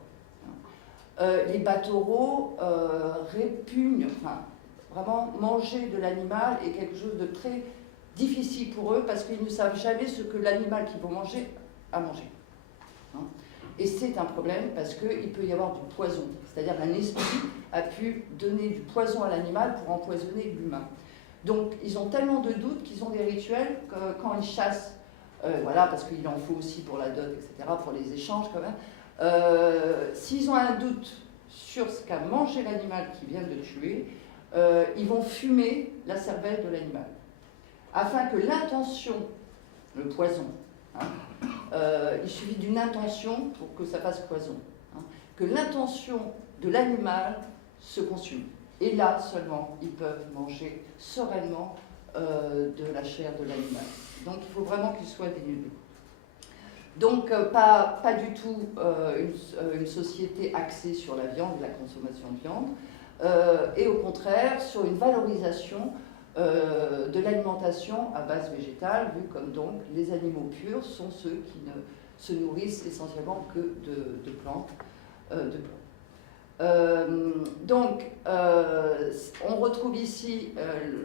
Les bathoros répugnent, enfin, vraiment manger de l'animal est quelque chose de très difficile pour eux parce qu'ils ne savent jamais ce que l'animal qu'ils vont manger a mangé. Et c'est un problème parce qu'il peut y avoir du poison, c'est-à-dire qu'un esprit a pu donner du poison à l'animal pour empoisonner l'humain. Donc ils ont tellement de doutes qu'ils ont des rituels que quand ils chassent, voilà, parce qu'il en faut aussi pour la dot, etc., pour les échanges quand même, s'ils ont un doute sur ce qu'a mangé l'animal qu'ils viennent de tuer, ils vont fumer la cervelle de l'animal, afin que l'intention, le poison, hein, il suffit d'une intention pour que ça fasse poison, hein, que l'intention de l'animal se consume. Et là seulement, ils peuvent manger sereinement de la chair de l'animal. Donc il faut vraiment qu'il soit dénudé. Donc pas du tout une société axée sur la viande, la consommation de viande, et au contraire sur une valorisation de l'alimentation à base végétale, vu comme donc les animaux purs sont ceux qui ne se nourrissent essentiellement que de plantes. Donc, on retrouve ici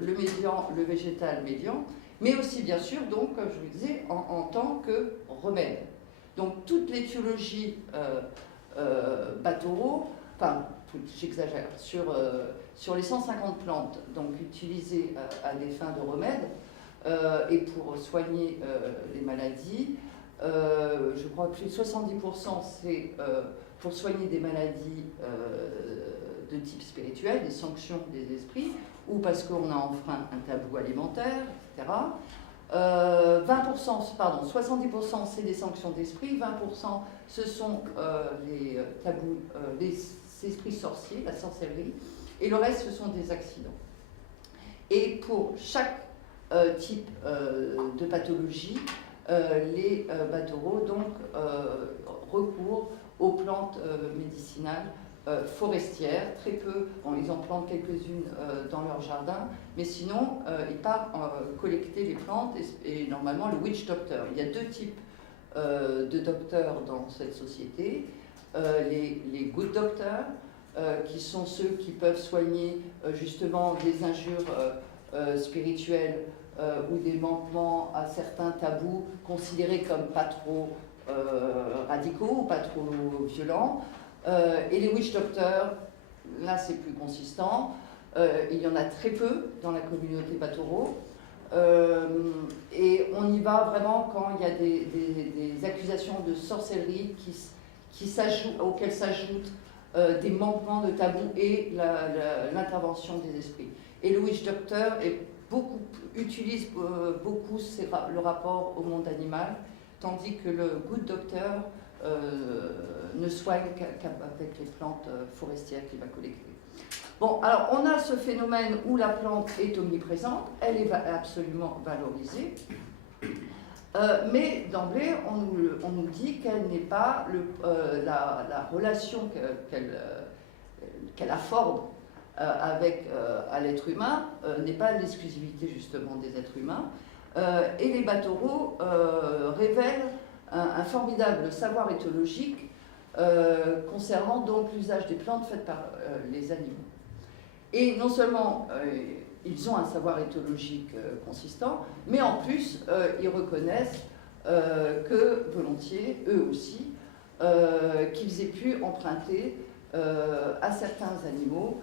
le médian, le végétal médian, mais aussi, bien sûr, donc, comme je vous disais, en tant que remède. Donc, toute l'étiologie Batoro, enfin, j'exagère, sur les 150 plantes donc, utilisées à des fins de remède et pour soigner les maladies, je crois que plus de 70% c'est pour soigner des maladies de type spirituel, des sanctions des esprits, ou parce qu'on a enfreint un tabou alimentaire, etc. 70% c'est des sanctions d'esprit, 20% ce sont les tabous, les esprits sorciers, la sorcellerie, et le reste ce sont des accidents. Et pour chaque type de pathologie, les Batoro donc recourent aux plantes médicinales forestières, très peu, bon, ils en plantent quelques-unes dans leur jardin, mais sinon ils partent collecter les plantes et normalement le witch doctor. Il y a deux types de docteurs dans cette société, les good doctors, qui sont ceux qui peuvent soigner justement des injures spirituelles ou des manquements à certains tabous considérés comme pas trop radicaux ou pas trop violents. Et les witch doctors, là c'est plus consistant, il y en a très peu dans la communauté Batoro, et on y va vraiment quand il y a des accusations de sorcellerie auxquelles s'ajoutent des manquements de tabous et l'intervention des esprits. Et le witch doctor utilise beaucoup le rapport au monde animal, tandis que le good doctor ne soigne qu'avec les plantes forestières qu'il va collecter. Bon, alors on a ce phénomène où la plante est omniprésente, elle est absolument valorisée, mais d'emblée on nous dit qu'elle n'est pas la relation qu'elle afforde à l'être humain n'est pas l'exclusivité justement des êtres humains, et les Batoro révèlent un formidable savoir éthologique concernant donc l'usage des plantes faites par les animaux. Et non seulement ils ont un savoir éthologique consistant, mais en plus ils reconnaissent que volontiers, eux aussi, qu'ils aient pu emprunter à certains animaux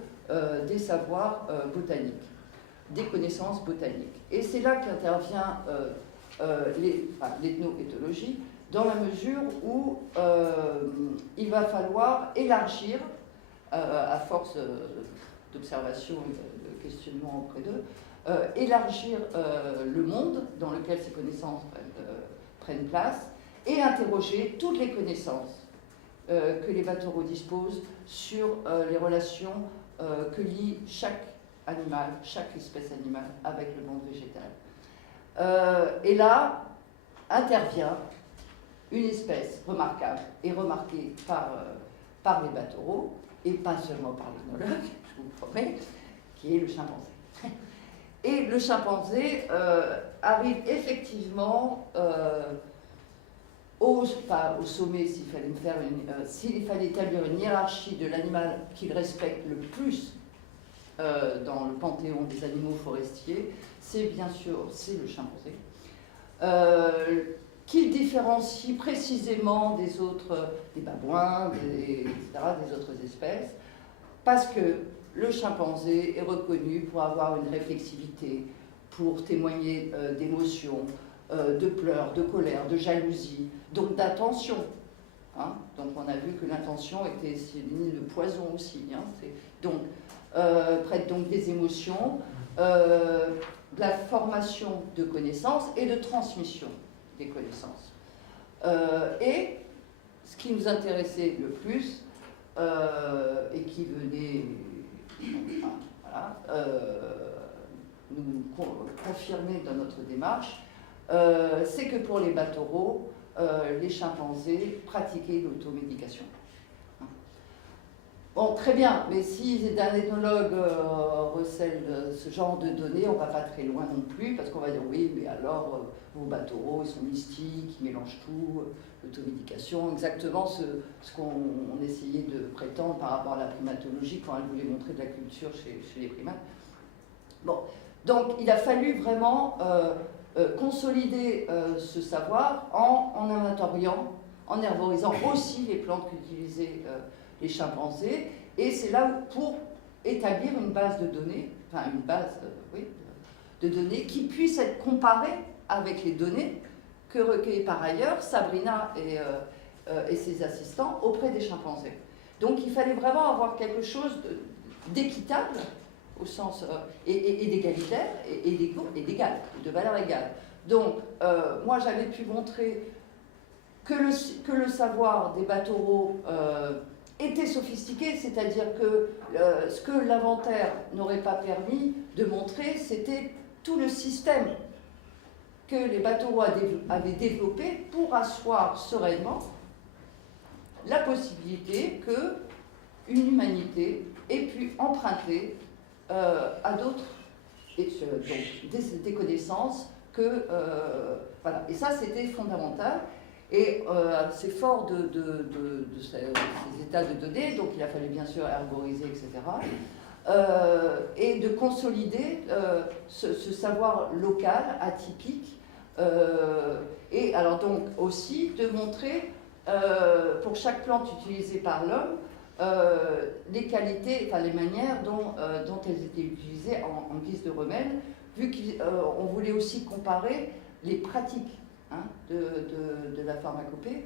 des savoirs botaniques, des connaissances botaniques. Et c'est là qu'intervient l'ethno-éthologie, dans la mesure où il va falloir élargir, à force d'observation et de questionnement auprès d'eux, élargir le monde dans lequel ces connaissances prennent place et interroger toutes les connaissances que les Batoro disposent sur les relations que lie chaque animal, chaque espèce animale avec le monde végétal. Et là intervient une espèce remarquable et remarquée par les Batoro, et pas seulement par l'ethnologue, je vous promets, qui est le chimpanzé. Et le chimpanzé arrive effectivement au sommet, s'il fallait établir une hiérarchie de l'animal qu'il respecte le plus dans le panthéon des animaux forestiers, c'est bien sûr le chimpanzé, qu'il différencie précisément des autres, des babouins, etc., des autres espèces, parce que le chimpanzé est reconnu pour avoir une réflexivité, pour témoigner d'émotions, de pleurs, de colère, de jalousie, donc d'attention. Hein. Donc on a vu que l'intention était synonyme de poison aussi. Hein. Donc prête donc des émotions, de la formation de connaissances et de transmission des connaissances. Et ce qui nous intéressait le plus, et qui venait nous confirmer dans notre démarche, c'est que pour les Batoro, les chimpanzés pratiquaient l'automédication. Bon, très bien, mais si un ethnologue recèle ce genre de données, on ne va pas très loin non plus, parce qu'on va dire oui, mais alors vos battoros, ils sont mystiques, ils mélangent tout, l'automédication, exactement ce qu'on essayait de prétendre par rapport à la primatologie quand elle voulait montrer de la culture chez les primates. Bon, donc il a fallu vraiment consolider ce savoir en inventoriant, en herborisant aussi les plantes qu'utilisaient les chimpanzés, et c'est là où, pour établir une base de données, enfin une base de données qui puisse être comparée avec les données que recueillent par ailleurs Sabrina et ses assistants auprès des chimpanzés. Donc il fallait vraiment avoir quelque chose d'équitable au sens et d'égalitaire et d'égal, de valeur égale. Donc moi j'avais pu montrer que le savoir des battoros était sophistiqué, c'est-à-dire que ce que l'inventaire n'aurait pas permis de montrer, c'était tout le système que les battoros avaient développé pour asseoir sereinement la possibilité qu'une humanité ait pu emprunter à d'autres donc des connaissances voilà. Et ça, c'était fondamental. Et c'est fort de ces états de données, donc il a fallu bien sûr herboriser, etc. Et de consolider ce savoir local, atypique, et alors donc aussi de montrer, pour chaque plante utilisée par l'homme, les qualités, enfin les manières dont elles étaient utilisées en guise de remède, vu qu'on voulait aussi comparer les pratiques de la pharmacopée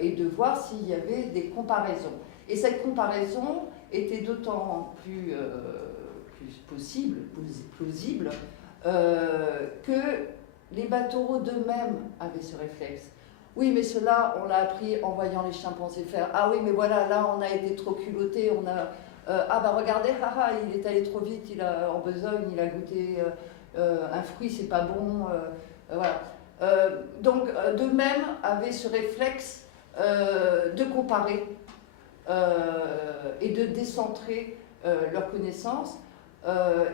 et de voir s'il y avait des comparaisons. Et cette comparaison était d'autant plus plausible que les battoros d'eux-mêmes avaient ce réflexe. Oui, mais cela, on l'a appris en voyant les chimpanzés faire. Ah oui, mais voilà, là, on a été trop culottés, on a... ah bah regardez, il est allé trop vite, en besogne, il a goûté un fruit, c'est pas bon, voilà. Donc, d'eux-mêmes avaient ce réflexe de comparer et de décentrer leurs connaissances,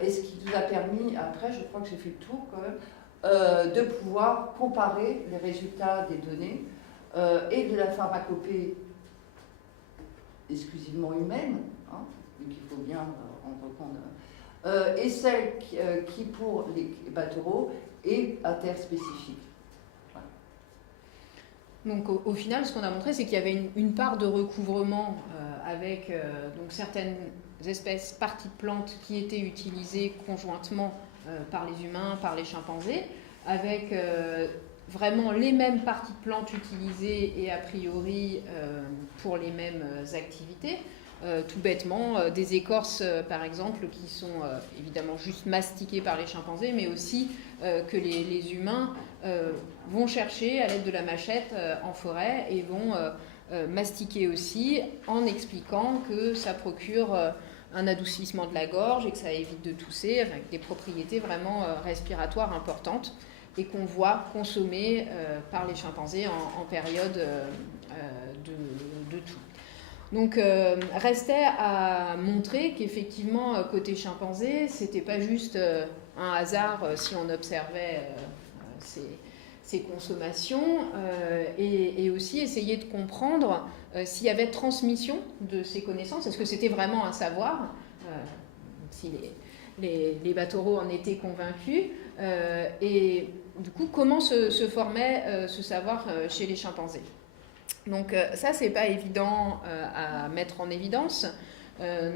et ce qui nous a permis, après, je crois que j'ai fait le tour quand même, de pouvoir comparer les résultats des données et de la pharmacopée exclusivement humaine, vu qu'il faut bien rendre compte, et celle qui, pour les battoros, est interspécifique. Donc au final, ce qu'on a montré, c'est qu'il y avait une part de recouvrement avec donc certaines espèces, parties de plantes qui étaient utilisées conjointement par les humains, par les chimpanzés, avec vraiment les mêmes parties de plantes utilisées et a priori pour les mêmes activités. Tout bêtement, des écorces par exemple qui sont évidemment juste mastiquées par les chimpanzés, mais aussi que les humains vont chercher à l'aide de la machette en forêt et vont mastiquer aussi, en expliquant que ça procure un adoucissement de la gorge et que ça évite de tousser, avec des propriétés vraiment respiratoires importantes, et qu'on voit consommer par les chimpanzés en période de toux. Donc, restait à montrer qu'effectivement, côté chimpanzé, c'était pas juste un hasard si on observait ces consommations, et aussi essayer de comprendre s'il y avait transmission de ces connaissances. Est-ce que c'était vraiment un savoir, si les battoros en étaient convaincus, et du coup, comment se formait ce savoir chez les chimpanzés. Donc ça, c'est pas évident à mettre en évidence,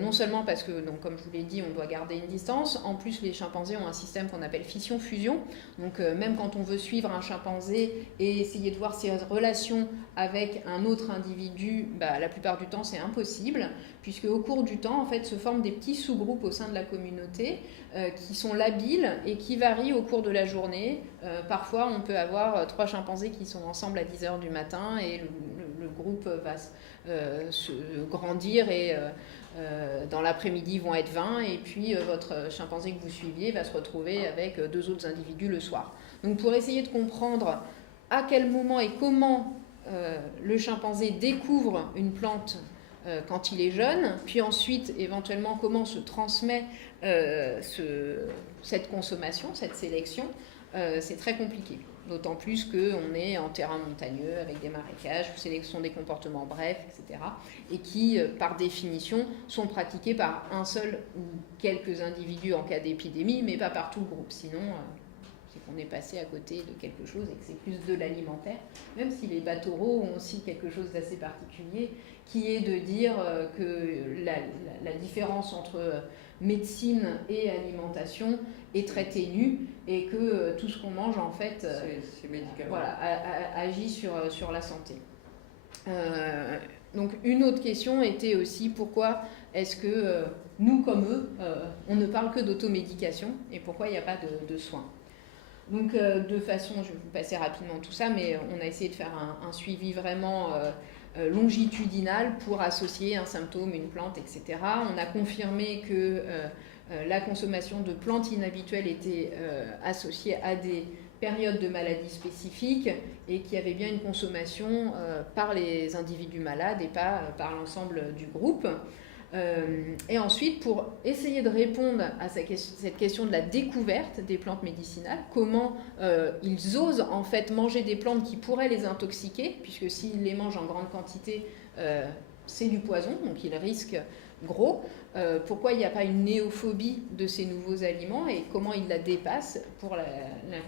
non seulement parce que, donc, comme je vous l'ai dit, on doit garder une distance, en plus les chimpanzés ont un système qu'on appelle fission-fusion, donc même quand on veut suivre un chimpanzé et essayer de voir ses relations avec un autre individu, la plupart du temps c'est impossible, puisque au cours du temps, en fait, se forment des petits sous-groupes au sein de la communauté qui sont labiles et qui varient au cours de la journée. Parfois, on peut avoir 3 chimpanzés qui sont ensemble à 10h du matin et le groupe va se grandir et dans l'après-midi vont être 20, et puis votre chimpanzé que vous suiviez va se retrouver avec 2 autres individus le soir. Donc pour essayer de comprendre à quel moment et comment le chimpanzé découvre une plante quand il est jeune, puis ensuite éventuellement comment se transmet cette consommation, cette sélection, c'est très compliqué. D'autant plus qu'on est en terrain montagneux avec des marécages, sélection des comportements brefs, etc. Et qui, par définition, sont pratiqués par un seul ou quelques individus en cas d'épidémie, mais pas par tout le groupe. Sinon, c'est qu'on est passé à côté de quelque chose et que c'est plus de l'alimentaire. Même si les battoros ont aussi quelque chose d'assez particulier, qui est de dire que la différence entre médecine et alimentation est très ténue et que tout ce qu'on mange en fait voilà, agit sur la santé. Donc une autre question était aussi pourquoi est-ce que nous comme eux on ne parle que d'automédication et pourquoi il n'y a pas de soins. Donc de façon, je vais vous passer rapidement tout ça, mais on a essayé de faire un suivi vraiment longitudinal pour associer un symptôme, une plante, etc. On a confirmé que la consommation de plantes inhabituelles était associée à des périodes de maladies spécifiques et qu'il y avait bien une consommation par les individus malades et pas par l'ensemble du groupe. Et ensuite, pour essayer de répondre à cette question de la découverte des plantes médicinales, comment ils osent en fait manger des plantes qui pourraient les intoxiquer, puisque s'ils les mangent en grande quantité, c'est du poison, donc ils risquent gros. Pourquoi il n'y a pas une néophobie de ces nouveaux aliments et comment ils la dépassent pour la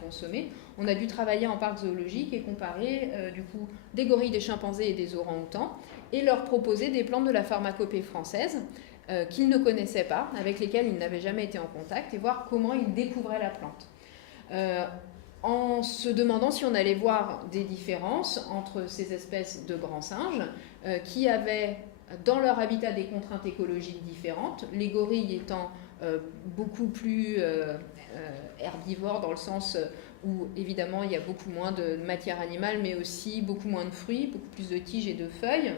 consommer. On a dû travailler en parc zoologique et comparer du coup des gorilles, des chimpanzés et des orang-outans et leur proposer des plantes de la pharmacopée française qu'ils ne connaissaient pas, avec lesquelles ils n'avaient jamais été en contact et voir comment ils découvraient la plante. En se demandant si on allait voir des différences entre ces espèces de grands singes qui avaient dans leur habitat des contraintes écologiques différentes, les gorilles étant beaucoup plus herbivores dans le sens où évidemment il y a beaucoup moins de matière animale mais aussi beaucoup moins de fruits, beaucoup plus de tiges et de feuilles.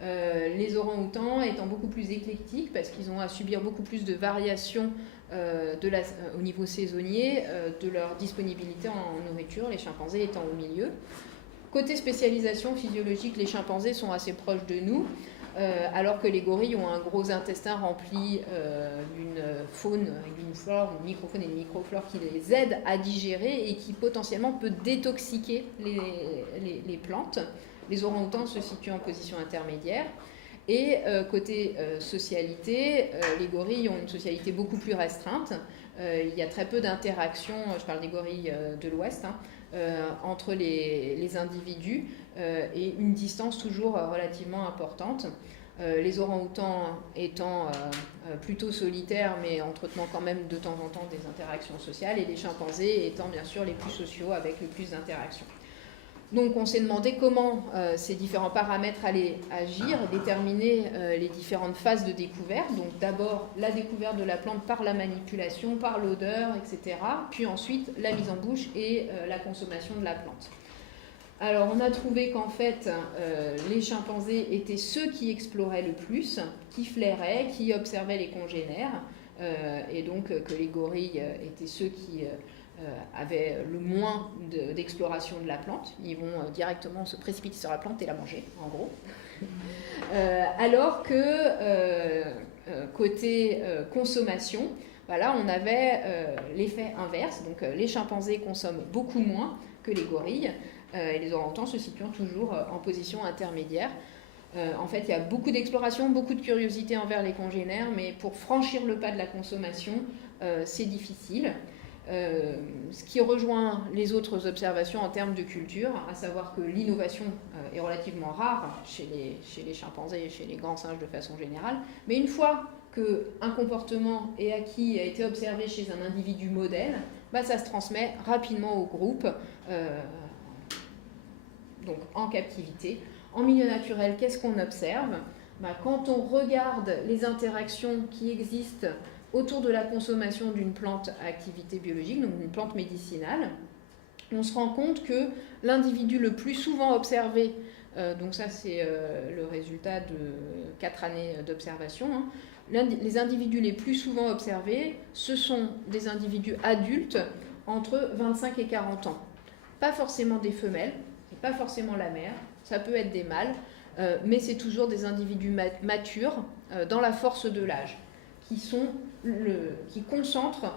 Les orang-outans étant beaucoup plus éclectiques parce qu'ils ont à subir beaucoup plus de variations au niveau saisonnier de leur disponibilité en nourriture, les chimpanzés étant au milieu. Côté spécialisation physiologique, les chimpanzés sont assez proches de nous. Alors que les gorilles ont un gros intestin rempli d'une faune, d'une flore, d'une microfaune et d'une microflore qui les aide à digérer et qui potentiellement peut détoxiquer les plantes. Les orang-outans se situent en position intermédiaire. Et côté socialité, les gorilles ont une socialité beaucoup plus restreinte. Il y a très peu d'interactions, je parle des gorilles de l'Ouest, entre les individus et une distance toujours relativement importante. Les orang-outans étant plutôt solitaires mais entretenant quand même de temps en temps des interactions sociales et les chimpanzés étant bien sûr les plus sociaux avec le plus d'interactions. Donc on s'est demandé comment ces différents paramètres allaient agir, déterminer les différentes phases de découverte. Donc d'abord la découverte de la plante par la manipulation, par l'odeur, etc. Puis ensuite la mise en bouche et la consommation de la plante. Alors on a trouvé qu'en fait les chimpanzés étaient ceux qui exploraient le plus, qui flairaient, qui observaient les congénères, et donc que les gorilles étaient ceux qui avaient le moins d'exploration de la plante. Ils vont directement se précipiter sur la plante et la manger, en gros. Alors que côté consommation, voilà, on avait l'effet inverse. Donc les chimpanzés consomment beaucoup moins que les gorilles, et les orang-outans se situant toujours en position intermédiaire. En fait, il y a beaucoup d'exploration, beaucoup de curiosité envers les congénères, mais pour franchir le pas de la consommation, c'est difficile. Ce qui rejoint les autres observations en termes de culture, à savoir que l'innovation est relativement rare chez les chimpanzés et chez les grands singes de façon générale, mais une fois qu'un comportement est acquis, a été observé chez un individu modèle, ça se transmet rapidement au groupe, donc en captivité. En milieu naturel, qu'est-ce qu'on observe ? Quand on regarde les interactions qui existent autour de la consommation d'une plante à activité biologique, donc d'une plante médicinale, on se rend compte que l'individu le plus souvent observé, donc ça c'est le résultat de 4 années d'observation, les individus les plus souvent observés, ce sont des individus adultes entre 25 et 40 ans. Pas forcément des femelles, et pas forcément la mère, ça peut être des mâles, mais c'est toujours des individus matures dans la force de l'âge, qui concentrent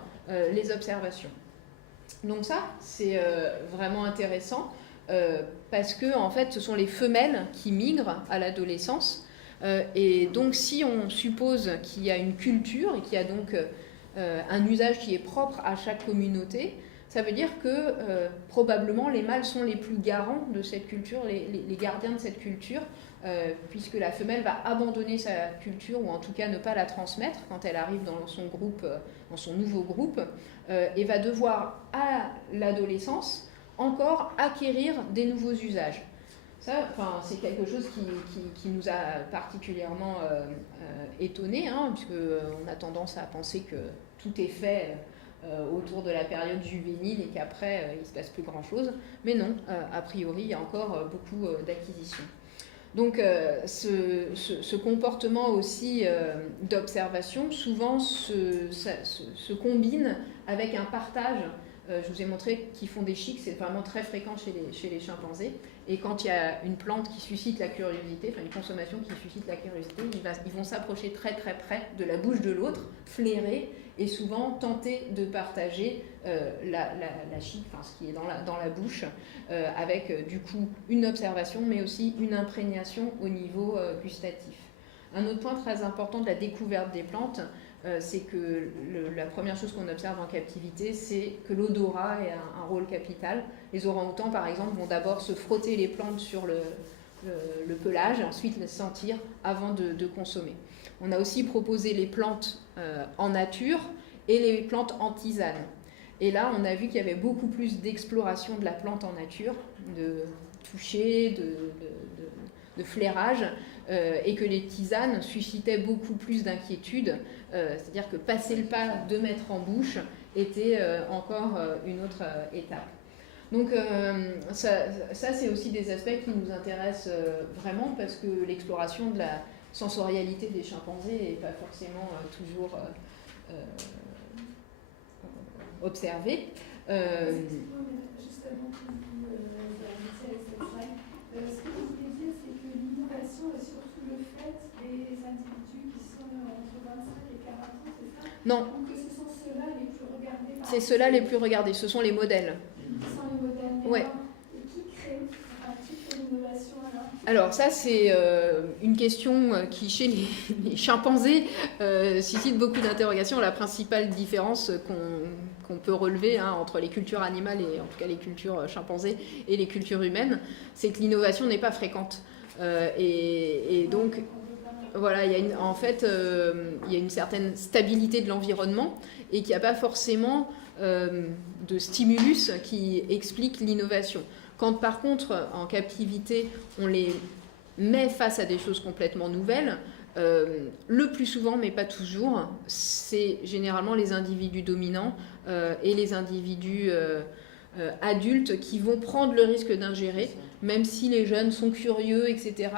les observations. Donc ça, c'est vraiment intéressant, parce que en fait, ce sont les femelles qui migrent à l'adolescence, et donc si on suppose qu'il y a une culture et qu'il y a donc un usage qui est propre à chaque communauté, ça veut dire que probablement les mâles sont les plus garants de cette culture, les gardiens de cette culture, puisque la femelle va abandonner sa culture, ou en tout cas ne pas la transmettre quand elle arrive dans son groupe, dans son nouveau groupe, et va devoir à l'adolescence encore acquérir des nouveaux usages. Ça, c'est quelque chose qui nous a particulièrement étonnés, puisqu'on a tendance à penser que tout est fait autour de la période juvénile et qu'après, il ne se passe plus grand-chose. Mais non, a priori, il y a encore beaucoup d'acquisitions. Donc, ce comportement aussi d'observation, souvent, se combine avec un partage. Je vous ai montré qu'ils font des chics, c'est vraiment très fréquent chez les chimpanzés. Et quand il y a une plante qui suscite la curiosité, une consommation qui suscite la curiosité, ils vont s'approcher très très près de la bouche de l'autre, flairer, et souvent tenter de partager la chic, ce qui est dans la bouche, avec du coup une observation, mais aussi une imprégnation au niveau gustatif. Un autre point très important de la découverte des plantes, c'est que la première chose qu'on observe en captivité, c'est que l'odorat a un rôle capital. Les orang-outans, par exemple, vont d'abord se frotter les plantes sur le pelage, et ensuite les sentir avant de consommer. On a aussi proposé les plantes en nature et les plantes en tisane. Et là, on a vu qu'il y avait beaucoup plus d'exploration de la plante en nature, de toucher, de flairage, et que les tisanes suscitaient beaucoup plus d'inquiétude, c'est-à-dire que passer le pas de mettre en bouche était encore une autre étape. Donc ça c'est aussi des aspects qui nous intéressent vraiment, parce que l'exploration de la sensorialité des chimpanzés n'est pas forcément toujours observée. Justement, ce que vous voulez dire, c'est que l'innovation est surtout le fait des individus qui sont entre 25 et 40 ans, c'est ça? Non. Donc ce sont ceux-là les plus regardés. C'est ceux-là les plus regardés, ce sont les modèles. Ce sont les modèles. Ouais. Et qui crée l'innovation alors ça, c'est une question qui, chez les chimpanzés, suscite beaucoup d'interrogations. La principale différence qu'on peut relever entre les cultures animales, et en tout cas les cultures chimpanzés et les cultures humaines, c'est que l'innovation n'est pas fréquente. Et donc, voilà, il y a une certaine stabilité de l'environnement, et qu'il n'y a pas forcément de stimulus qui explique l'innovation. Quand par contre, en captivité, on les met face à des choses complètement nouvelles, le plus souvent, mais pas toujours, c'est généralement les individus dominants et les individus adultes qui vont prendre le risque d'ingérer, même si les jeunes sont curieux, etc.,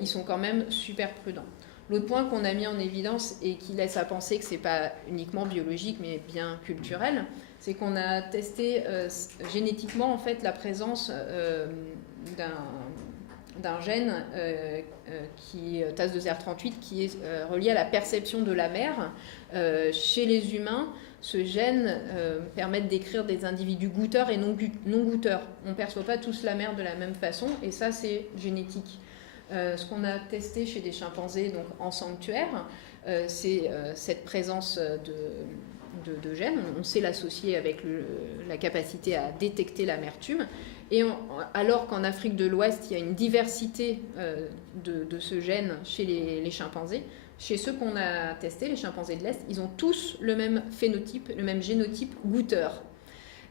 ils sont quand même super prudents. L'autre point qu'on a mis en évidence et qui laisse à penser que ce n'est pas uniquement biologique mais bien culturel, c'est qu'on a testé génétiquement en fait la présence d'un gène qui TAS2R38 qui est relié à la perception de la mer. Chez les humains, ce gène permet de décrire des individus goûteurs et non goûteurs. On ne perçoit pas tous la mer de la même façon, et ça c'est génétique. Ce qu'on a testé chez des chimpanzés donc en sanctuaire, c'est cette présence de gènes. On sait l'associer avec la capacité à détecter l'amertume. Et alors qu'en Afrique de l'Ouest, il y a une diversité de ce gène chez les chimpanzés, chez ceux qu'on a testés, les chimpanzés de l'Est, ils ont tous le même phénotype, le même génotype goûteur.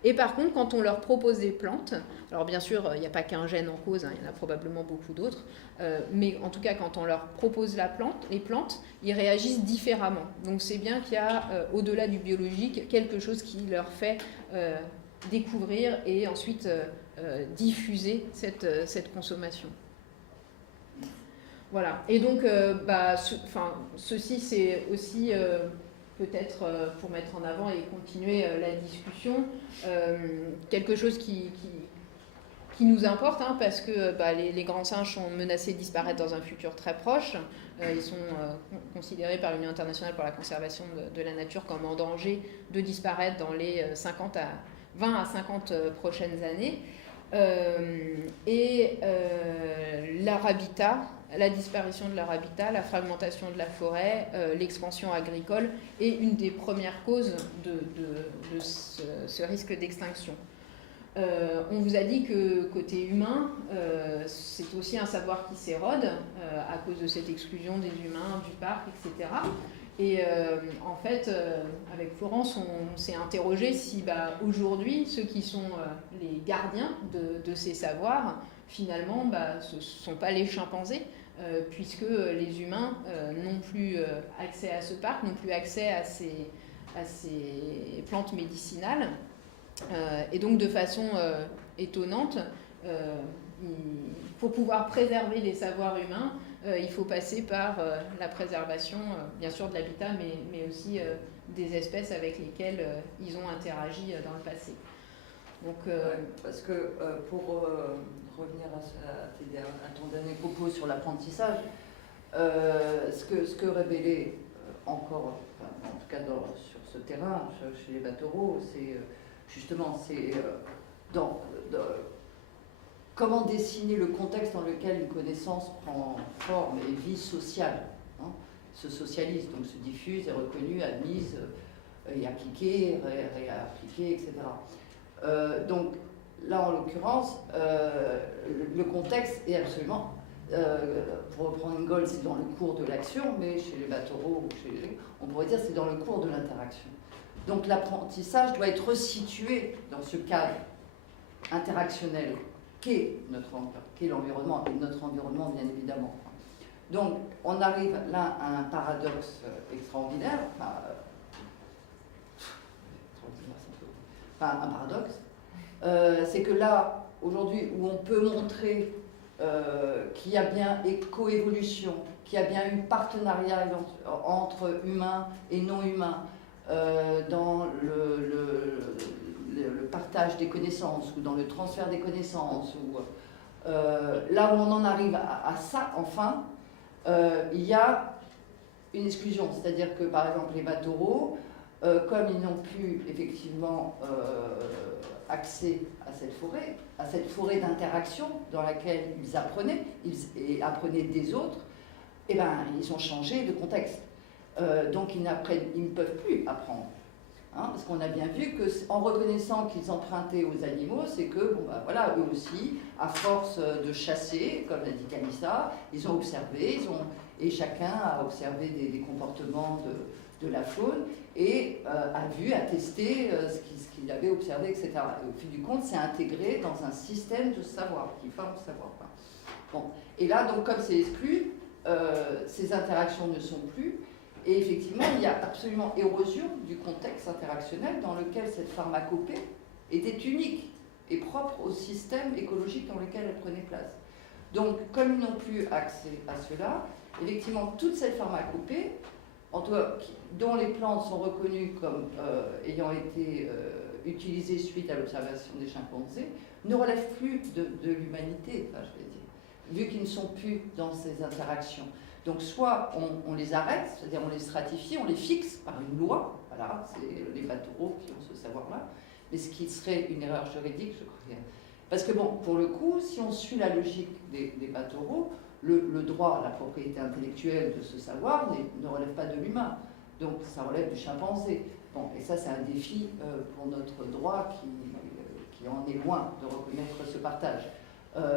Et par contre, quand on leur propose des plantes, alors bien sûr, il n'y a pas qu'un gène en cause, il y en a probablement beaucoup d'autres, mais en tout cas, quand on leur propose les plantes, ils réagissent différemment. Donc c'est bien qu'il y a, au-delà du biologique, quelque chose qui leur fait découvrir et ensuite diffuser cette consommation. Voilà. Et donc, ceci, c'est aussi... peut-être pour mettre en avant et continuer la discussion, quelque chose qui qui nous importe, hein, parce que les grands singes sont menacés de disparaître dans un futur très proche. Ils sont considérés par l'Union internationale pour la conservation de la nature comme en danger de disparaître dans les 20 à 50 prochaines années. Leur habitat, la disparition de leur habitat, la fragmentation de la forêt, l'expansion agricole est une des premières causes de ce risque d'extinction. On vous a dit que côté humain, c'est aussi un savoir qui s'érode à cause de cette exclusion des humains du parc, etc. Et en fait, avec Florence, on s'est interrogé si aujourd'hui, ceux qui sont les gardiens de ces savoirs, finalement, ce ne sont pas les chimpanzés, puisque les humains n'ont plus accès à ce parc, n'ont plus accès à ces plantes médicinales. Et donc, de façon étonnante, pour pouvoir préserver les savoirs humains, il faut passer par la préservation, bien sûr, de l'habitat, mais aussi des espèces avec lesquelles ils ont interagi dans le passé. Donc, parce que pour revenir à ton dernier propos sur l'apprentissage, ce que révélait encore, en tout cas sur ce terrain, chez les battereaux, c'est justement comment dessiner le contexte dans lequel une connaissance prend forme et vie sociale, hein, se socialise, donc se diffuse, est reconnue, admise, et appliquée, réappliquée, etc. Donc là, en l'occurrence, le contexte est absolument, pour reprendre Ingold, c'est dans le cours de l'action, mais chez les battereaux, on pourrait dire c'est dans le cours de l'interaction. Donc l'apprentissage doit être resitué dans ce cadre interactionnel qu'est l'environnement, et notre environnement, bien évidemment. Donc on arrive là à un paradoxe extraordinaire, un paradoxe, c'est que là, aujourd'hui, où on peut montrer qu'il y a bien une coévolution, qu'il y a bien un partenariat entre humains et non humains, dans le partage des connaissances ou dans le transfert des connaissances, ou, là où on en arrive à ça, enfin, il y a une exclusion. C'est-à-dire que, par exemple, les battereaux, comme ils n'ont plus effectivement accès à cette forêt d'interaction dans laquelle ils apprenaient, et apprenaient des autres, eh ben, ils ont changé de contexte. Donc ils ne peuvent plus apprendre. Hein, parce qu'on a bien vu qu'en reconnaissant qu'ils empruntaient aux animaux, c'est que, voilà, eux aussi, à force de chasser, comme l'a dit Kalissa, ils ont observé, et chacun a observé des comportements de la faune, et a vu, a testé ce qu'il avait observé, etc. Et au fil du compte, c'est intégré dans un système de savoir, qui forme le savoir. Bon. Et là, donc, comme c'est exclu, ces interactions ne sont plus. Et effectivement, il y a absolument érosion du contexte interactionnel dans lequel cette pharmacopée était unique et propre au système écologique dans lequel elle prenait place. Donc, comme ils n'ont plus accès à cela, effectivement, toute cette pharmacopée, dont les plantes sont reconnues comme ayant été utilisées suite à l'observation des chimpanzés, ne relèvent plus de l'humanité, enfin, je vais dire, vu qu'ils ne sont plus dans ces interactions. Donc soit on les arrête, c'est-à-dire on les stratifie, on les fixe par une loi, voilà, c'est les battereaux qui ont ce savoir-là, mais ce qui serait une erreur juridique, je crois. Parce que bon, pour le coup, si on suit la logique des battereaux, le droit à la propriété intellectuelle de ce savoir ne relève pas de l'humain, donc ça relève du chimpanzé. Bon, et ça c'est un défi pour notre droit qui en est loin de reconnaître ce partage.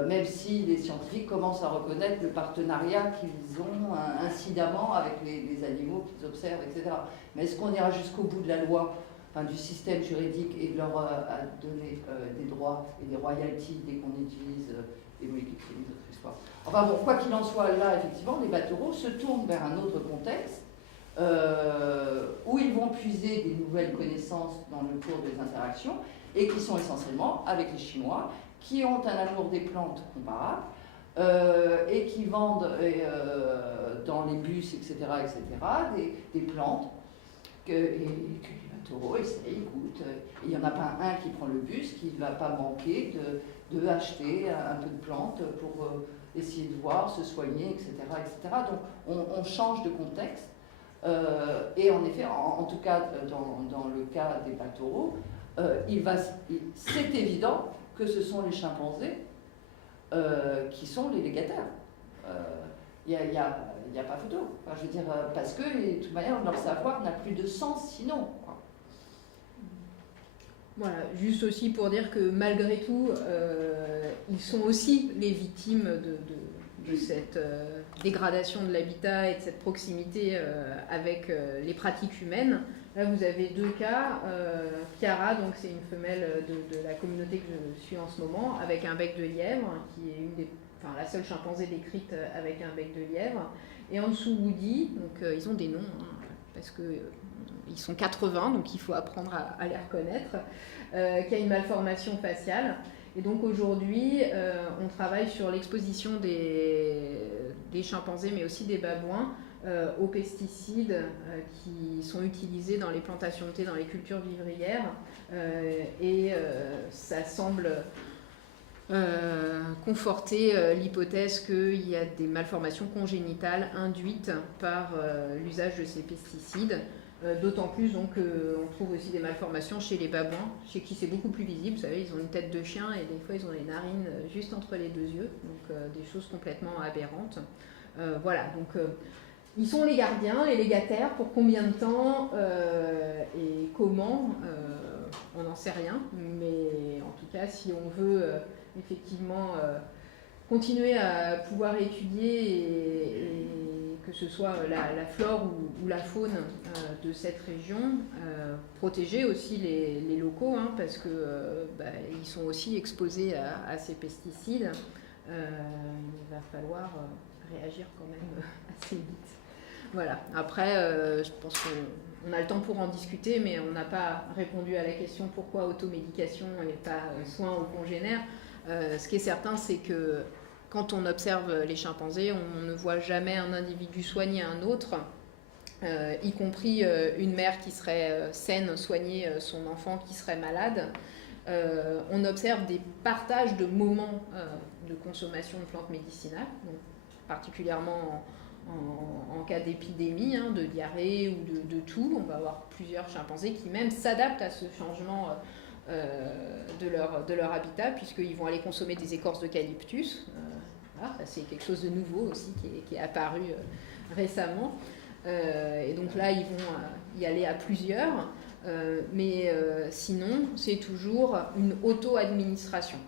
Même si les scientifiques commencent à reconnaître le partenariat qu'ils ont incidemment avec les animaux qu'ils observent, etc. Mais est-ce qu'on ira jusqu'au bout de la loi, enfin, du système juridique, et de leur donner des droits et des royalties dès qu'on utilise les molécules chimiques de notre histoire? Enfin bon, quoi qu'il en soit, là, effectivement, les battereaux se tournent vers un autre contexte où ils vont puiser des nouvelles connaissances dans le cours des interactions, et qui sont essentiellement avec les Chinois, qui ont un amour des plantes comparable, et qui vendent dans les bus, etc., des plantes que les battereaux essayent, goûtent. Il n'y en a pas un qui prend le bus qui ne va pas manquer acheter un peu de plantes pour essayer de voir, se soigner, etc. etc. Donc on change de contexte. Et en effet, en tout cas dans le cas des pactoraux, c'est évident que ce sont les chimpanzés qui sont les légataires. Il n'y a pas photo. Enfin, je veux dire, parce que, de toute manière, leur savoir n'a plus de sens sinon. Voilà, juste aussi pour dire que malgré tout, ils sont aussi les victimes de cette dégradation de l'habitat et de cette proximité avec les pratiques humaines. Là, vous avez deux cas. Chiara, donc c'est une femelle de la communauté que je suis en ce moment, avec un bec de lièvre, qui est la seule chimpanzé décrite avec un bec de lièvre. Et en dessous, Woody, donc ils ont des noms, parce que ils sont 80, donc il faut apprendre à les reconnaître, qui a une malformation faciale. Et donc aujourd'hui, on travaille sur l'exposition des chimpanzés, mais aussi des babouins, aux pesticides qui sont utilisés dans les plantations de thé, dans les cultures vivrières. Et ça semble conforter l'hypothèse qu'il y a des malformations congénitales induites par l'usage de ces pesticides. D'autant plus donc on trouve aussi des malformations chez les babouins, chez qui c'est beaucoup plus visible. Vous savez, ils ont une tête de chien et des fois ils ont les narines juste entre les deux yeux, donc des choses complètement aberrantes. Voilà, donc ils sont les gardiens, les légataires. Pour combien de temps et comment, on n'en sait rien. Mais en tout cas, si on veut effectivement continuer à pouvoir étudier et que ce soit la flore ou la faune de cette région, protéger aussi les locaux, parce que ils sont aussi exposés à ces pesticides. Il va falloir réagir quand même assez vite. Voilà. Après, je pense qu'on a le temps pour en discuter, mais on n'a pas répondu à la question pourquoi automédication et pas soins aux congénères. Ce qui est certain, c'est que quand on observe les chimpanzés, on ne voit jamais un individu soigner un autre, y compris une mère qui serait saine soigner son enfant qui serait malade. On observe des partages de moments de consommation de plantes médicinales, donc particulièrement en cas d'épidémie, de diarrhée ou de toux. On va avoir plusieurs chimpanzés qui même s'adaptent à ce changement de leur habitat, puisqu'ils vont aller consommer des écorces d'eucalyptus. Ça, c'est quelque chose de nouveau aussi qui est apparu récemment. Et donc là, ils vont y aller à plusieurs. Mais sinon, c'est toujours une auto-administration.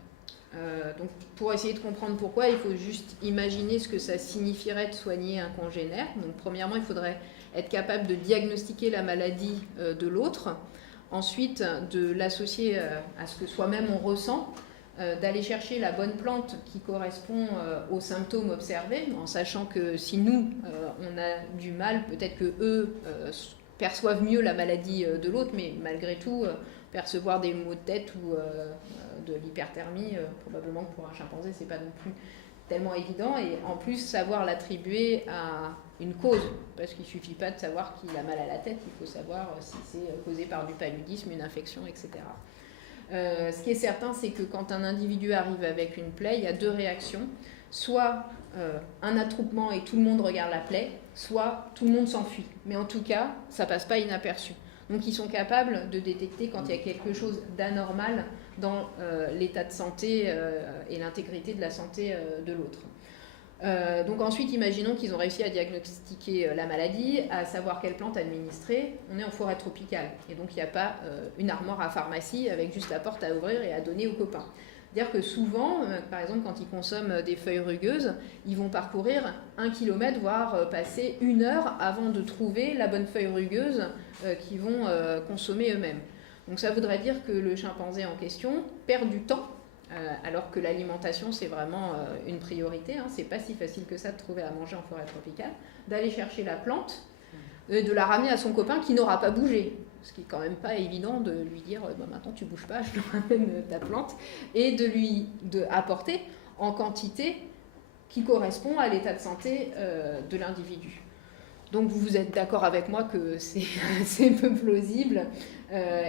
Donc pour essayer de comprendre pourquoi, il faut juste imaginer ce que ça signifierait de soigner un congénère. Donc premièrement, il faudrait être capable de diagnostiquer la maladie de l'autre, ensuite de l'associer à ce que soi-même on ressent, d'aller chercher la bonne plante qui correspond aux symptômes observés, en sachant que si nous, on a du mal, peut-être que eux perçoivent mieux la maladie de l'autre, mais malgré tout, percevoir des maux de tête ou de l'hyperthermie, probablement que pour un chimpanzé, c'est pas non plus tellement évident, et en plus savoir l'attribuer à une cause, parce qu'il suffit pas de savoir qu'il a mal à la tête, il faut savoir si c'est causé par du paludisme, une infection, etc. Ce qui est certain, c'est que quand un individu arrive avec une plaie, il y a deux réactions. Soit un attroupement et tout le monde regarde la plaie, soit tout le monde s'enfuit. Mais en tout cas, ça passe pas inaperçu. Donc ils sont capables de détecter quand il y a quelque chose d'anormal dans l'état de santé et l'intégrité de la santé de l'autre. Donc ensuite, imaginons qu'ils ont réussi à diagnostiquer la maladie, à savoir quelle plante administrer. On est en forêt tropicale et donc il n'y a pas une armoire à pharmacie avec juste la porte à ouvrir et à donner aux copains. C'est-à-dire que souvent, par exemple, quand ils consomment des feuilles rugueuses, ils vont parcourir 1 kilomètre, voire passer 1 heure avant de trouver la bonne feuille rugueuse qu'ils vont consommer eux-mêmes. Donc ça voudrait dire que le chimpanzé en question perd du temps, alors que l'alimentation, c'est vraiment une priorité. C'est pas si facile que ça de trouver à manger en forêt tropicale, d'aller chercher la plante, de la ramener à son copain qui n'aura pas bougé. Ce qui est quand même pas évident de lui dire maintenant tu bouges pas, je te ramène ta plante, et de lui apporter en quantité qui correspond à l'état de santé de l'individu. Donc vous êtes d'accord avec moi que c'est peu plausible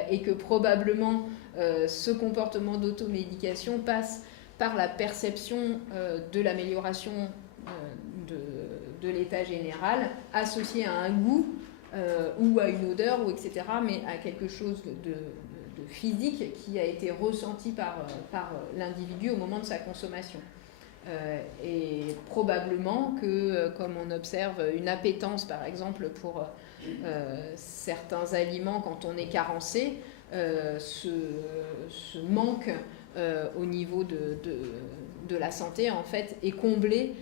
et que probablement ce comportement d'automédication passe par la perception de l'amélioration de l'état général, associée à un goût ou à une odeur, ou etc., mais à quelque chose de physique qui a été ressenti par l'individu au moment de sa consommation. Et probablement que, comme on observe une appétence, par exemple, pour certains aliments quand on est carencé, ce manque au niveau de la santé, en fait, est comblé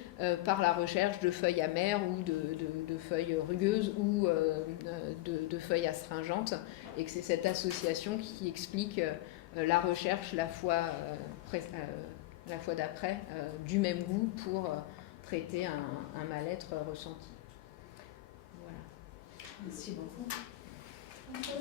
par la recherche de feuilles amères ou de feuilles rugueuses ou de feuilles astringentes, et que c'est cette association qui explique la recherche la fois d'après du même goût pour traiter un mal-être ressenti. Voilà. Merci beaucoup. Merci.